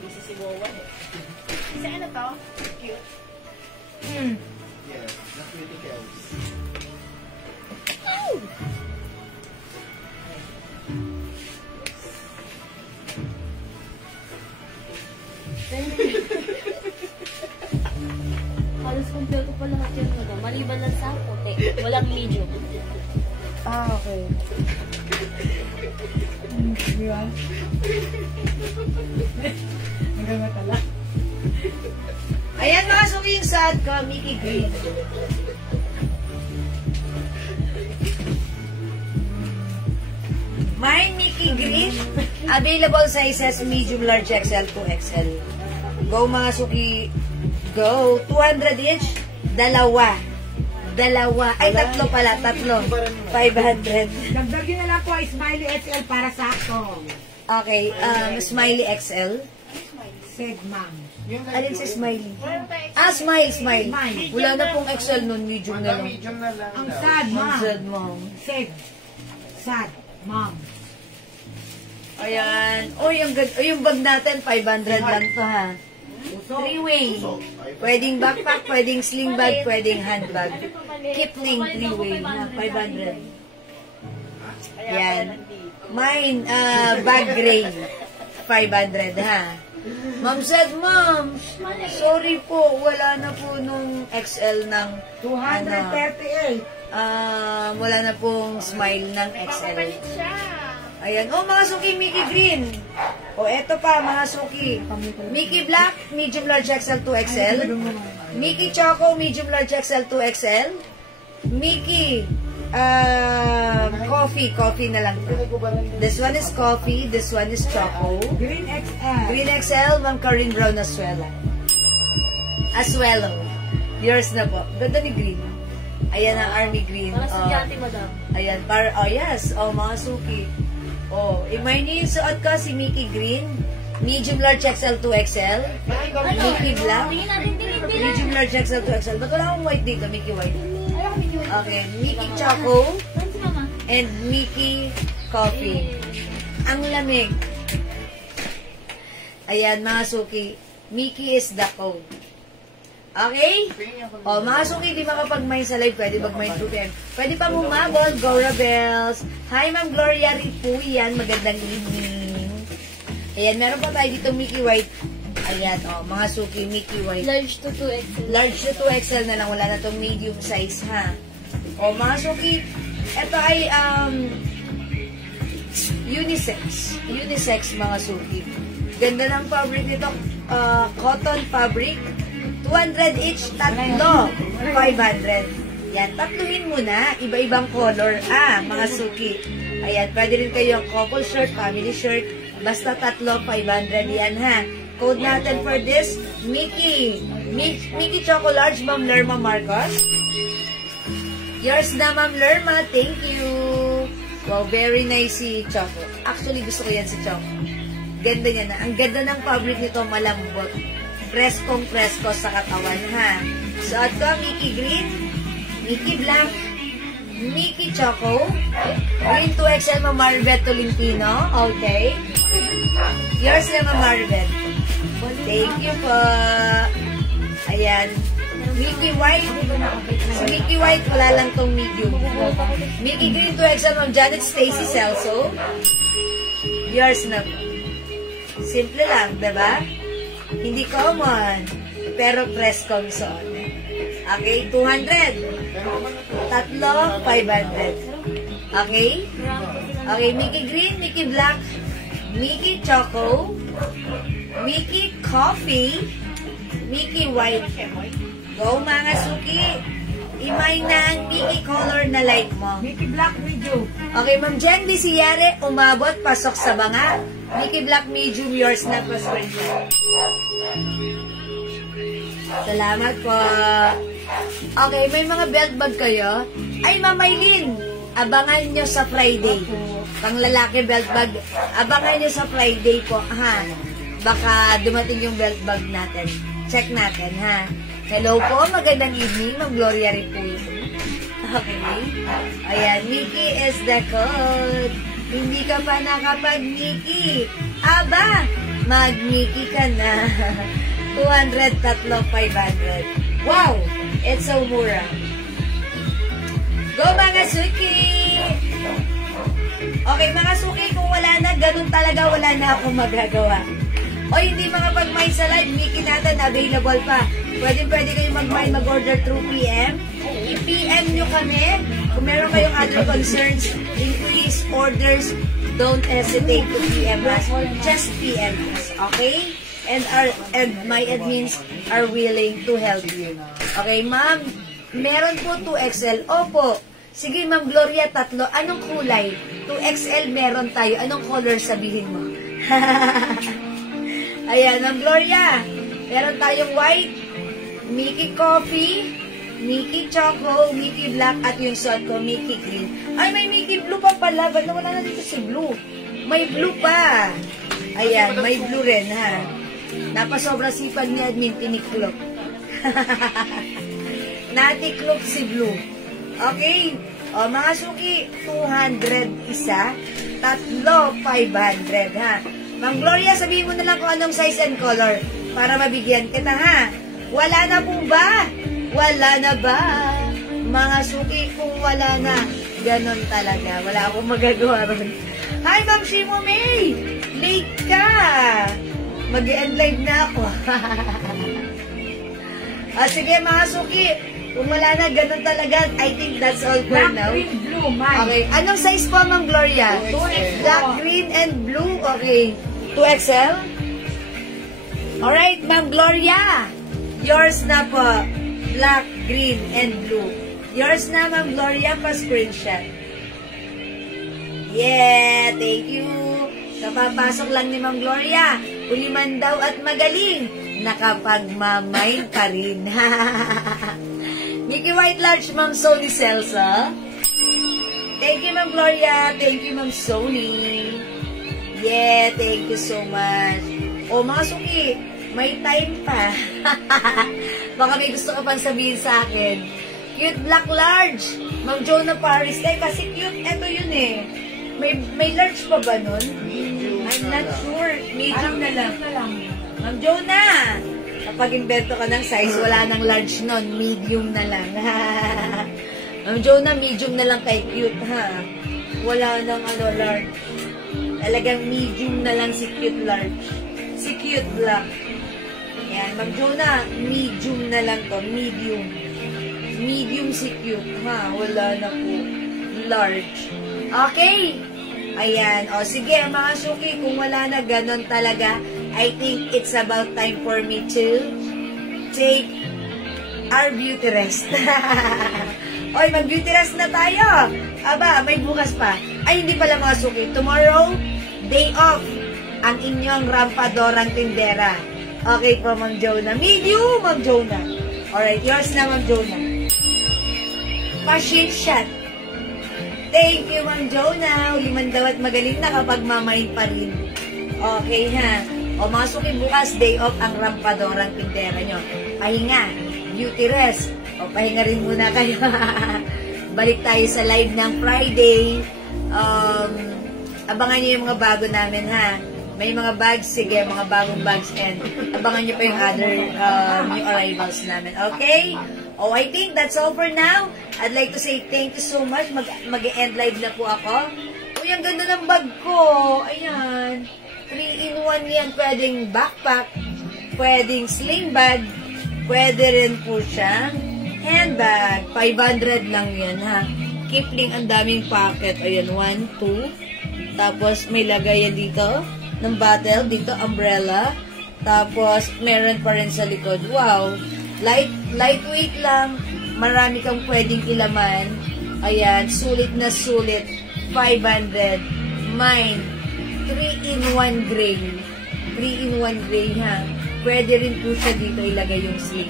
Busy si Wawa eh. Isa ano to? Cute. Yes, not really cows. Halos compare ko pa lahat yun, madam. Maliban lang sa puti. Walang medium. Ah, okay. Di ba? Hanggang matala. Ayan mga suki yung sad ko, Mickey Green. My Mickey Green, available sizes medium, large, XL to XL. Go mga suki, go. 200 each, dalawa. Ay, tatlo pala, tatlo. 500. Dagdagin na lang po ay Smiley XL para sa ako. Okay, Smiley XL. Said ma'am. Alin si Smiley? Smile. Wala na pong XL nun, medium na lang. Medium na lang. Ang sad ma'am. Sad, mom. Said. Sad ma'am. Ayan. Yung bag natin, 500 lang to ha. Three-way. Pwedeng backpack, pwedeng sling bag, pwedeng handbag. Kipling, three-way na, 500. Ayan. Mine, bag gray. 500 ha. Ma'am said, ma'am, sorry po, wala na po nung XL ng 238. wala na pong smile ng XL. Papalit siya. Ayan. Oh, mga suki, Mickey Green. Oh, eto pa, mga suki. Mickey Black, medium large XL to XL. Mickey Choco, medium large XL to XL. Mickey coffee na lang. This one is coffee, this one is Choco. Green XL. Green XL, Ma'am Corinne Brown Asuela. Asuelo. Yours na po. Ganda ni Green. Ayan ang Army Green. Para estudyante, madam. Ayan, yes. Oh, mga suki. Oh, may suot ko si Mickey Green. Medium large XL to XL. Mickey Black. Tingin natin tinitila. Medium large XL to XL. Ba't wala akong white dito? Mickey White. Okay, Mickey Choco. And Mickey Coffee. Ang lamig. Ayan, mga suki. Mickey is the code. Okay? O, mga suki, di makapag-mine sa live, pwede mag-mine 2 p.m. Pwede pa umabot, Gora Bells. Hi, Ma'am Gloria Ripuyan. Magandang evening. Ayan, meron pa tayo dito Mickey White. Ayan, o, mga suki, Mickey White. Large to 2XL. Large to 2XL na lang. Wala na itong medium size, ha? O, mga suki, ito ay, unisex. Unisex, mga suki. Ganda ng fabric nito. Cotton fabric. 200 each, tatlo. 500. Yan, tatluhin mo na. Iba-ibang color. Mga suki. Ayan, pwede rin kayong couple shirt, family shirt. Basta tatlo, 500. Yan, ha. Code natin for this, Mickey. Mickey Choco Large, Ma'am Lerma Marcos. Yours na, Ma'am Lerma. Thank you. Wow, very nice si Choco. Actually, gusto ko yan si Choco. Ganda niya na. Ang ganda ng fabric nito, malambot. Preskong-presko sa katawan, ha. Suot ko, Mickey Green, Mickey Black, Mickey Choco, Green 2XL, Ma'am Maribeth Tolentino. Okay. Yours na, Ma'am Maribeth. Thank you po. Ayan. Mickey White. Si Mickey White, wala lang tong medium. Mickey Green 2XL, Ma'am Janet Stacy Celso. Yours na po. Simple lang, diba? Hindi common, pero preskong suot. Okay, 200. Tatlo, 500. Okay? Okay, Mickey Green, Mickey Black, Mickey Choco, Mickey Coffee, Mickey White. Go mga suki. Imay na ang Mickey color na like mo. Mickey Black medium. Okay, Ma'am Jen Bisiyare, umabot, pasok sa banga. Mickey Black medium, yours na po, screenshot. Salamat po. Okay, may mga belt bag kayo? Ay, Ma'am Maylin, abangan nyo sa Friday. Pang lalaki belt bag, abangan nyo sa Friday po, ha? Baka dumating yung belt bag natin. Check natin, ha? Hello po, magandang evening, Ma'am Gloria Ripuy. Okay? Ayan, Mickey is the code. Hindi ka pa nakapag-Mickey. Aba, mag-Mickey ka na. 200, 500. Wow! It's so mura. Go mga suki! Okay, mga suki, kung wala na, ganun talaga, wala na akong magagawa. O hindi makapag-mine sa live, Mickey natin, available pa. Pwede kayo mag-mine, mag-order through PM. I-PM nyo kami. Kung meron kayong other concerns, increase orders, don't hesitate to PM us. Just PM us, okay? And my admins are willing to help you. Okay, ma'am? Meron po 2XL. Opo. Sige, ma'am Gloria, 3. Anong kulay? 2XL meron tayo. Anong color sabihin mo? Ayan, ma'am Gloria. Meron tayong white, Mickey coffee, Mickey choco, Mickey black, at yung suot ko, Mickey green. Ay, may Mickey blue pa pala. Ba't wala na dito si blue? May blue pa. Ayan, may blue rin, ha? Napasobra sipag ni admin, tiniklop. Natiklop si blue. Okay? O, mga suki, 200 isa, 3, 500, ha? Ma'am Gloria, sabihin mo na lang kung anong size and color para mabigyan kita, ha? Wala na po ba? Wala na ba? Mga suki, kung wala na, ganon talaga. Wala akong magagawa ron. Hi, Ma'am Shimo May! Late ka! Mag-end live na ako. Sige, mga suki, kung wala na, ganon talaga. I think that's all for now. Black, green, blue, mine. Okay. Anong size po, Ma'am Gloria? 2XL. Black, green, and blue. Okay. 2XL? Alright, Ma'am Gloria. Yours na po. Black, green, and blue. Yours na, Ma'am Gloria, pa-screenshot. Yeah, thank you. Kapapasok lang ni Ma'am Gloria. Uliman daw at magaling. Nakapagmamay ka rin. Mickey White Large, Ma'am Sony Celsa. Thank you, Ma'am Gloria. Thank you, Ma'am Sony. Yeah, thank you so much. O, mga suki, may time pa. Baka may gusto ka pang sabihin sa akin. Cute Black Large. Ma'am Jonah Paris. Kasi cute, eto yun eh. May large pa ba nun? I'm not sure. Medium na lang. Ma'am Jonah, kapag invento ka ng size, wala nang large nun. Medium na lang. Ma'am Jonah, medium na lang kay cute, ha? Wala nang large. Talagang medium na lang si cute large. Si cute black. Ayan, Ma'am Jonah, medium na lang to. Medium. Medium si cute, ha? Wala na po. Large. Okay. Ayan. O, sige, mga suki, kung wala na ganon talaga, I think it's about time for me to take our beauty rest. Oy, mag-beauty rest na tayo. Aba, may bukas pa. Ay, hindi pala mga suki. Tomorrow, day off, ang inyong rampadorang tindera. Okay po, Ma'am Jonah. Medium, Ma'am Jonah. Alright, yours na, Ma'am Jonah. Pa-shit shot. Thank you, Ma'am Jonah. Liman daw at magaling na kapag mamayin pa rin. Okay, ha? O, mga suki, bukas, day off ang rampadorang tindera nyo. Pahinga, beauty rest. O, pahinga rin muna kayo. Balik tayo sa live ng Friday. Abangan nyo yung mga bago namin, ha? May mga bags, sige, mga bagong bags, and abangan nyo pa yung other new arrivals namin. Okay? Oh, I think that's all for now. I'd like to say thank you so much. Mag-end live na po ako. Uy, ang ganda ng bag ko. Ayan. 3-in-1 yan. Pwedeng backpack, pwedeng sling bag, pwede rin po siyang handbag. 500 lang yan, ha. Kipling, ang daming pocket. Ayan, 1, 2. Tapos, may lagayan dito ng bottle. Dito, umbrella. Tapos, meron pa rin sa likod. Wow. Lightweight lang. Marami kang pwedeng ilaman. Ayan, sulit na sulit. 500. Mine, 3-in-1 gray. 3-in-1 gray, ha. Pwede rin po siya dito ilagay yung sling.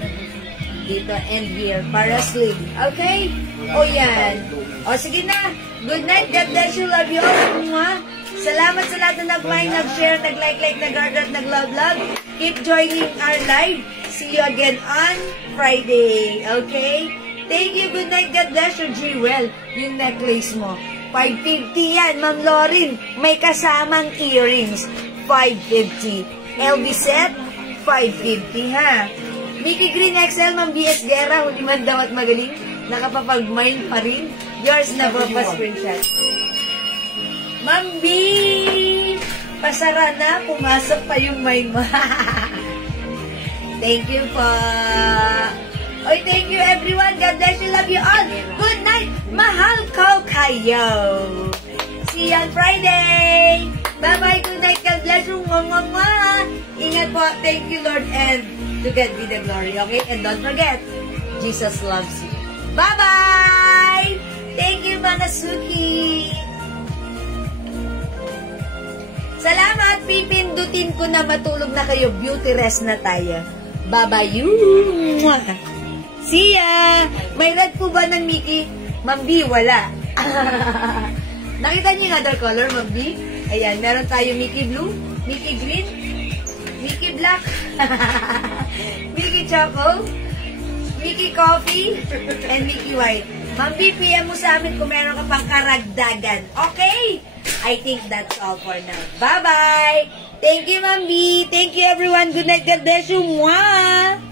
Dito and here. Para sling. Okay? O yan. O, sige na. Good night. God bless you. Love you all. Salamat sa lahat na nag-like, nag-share, nag-like, nag-heart, at nag-love. Keep joining our live. See you again on Friday. Okay? Thank you, good night, God bless you, Jewel. Yung necklace mo. 550 yan, Ma'am Lauren. May kasamang earrings. 550. LV set, 550 ha. Mickey Green XL, Ma'am BS Guerra, huli man daw at magaling. Nakapapag-mind pa rin. Yours na po pa screenshot. Ma'am B, pasara na, pumasok pa yung mind mo. Thank you po. Oy, thank you everyone. God bless you. Love you all. Good night. Mahal ko kayo. See you on Friday. Bye-bye. Good night. God bless you. Mwah. Ingat po. Thank you, Lord. And to God be the glory. Okay? And don't forget, Jesus loves you. Bye-bye. Thank you, mga Suki. Salamat. Pipindutin ko na matulog na kayo. Beauty rest na tayo. Bye-bye. See ya! May red po ba ng Mickey? Ma'am B, wala. Nakita niyo yung other color, Ma'am B? Ayan, meron tayo Mickey Blue, Mickey Green, Mickey Black, Mickey Choco, Mickey Coffee, and Mickey White. Ma'am B, PM mo sa amin kung meron ka pang karagdagan. Okay? I think that's all for now. Bye-bye! Thank you, Ma'am B. Thank you, everyone. Good night. God bless you. Mwah!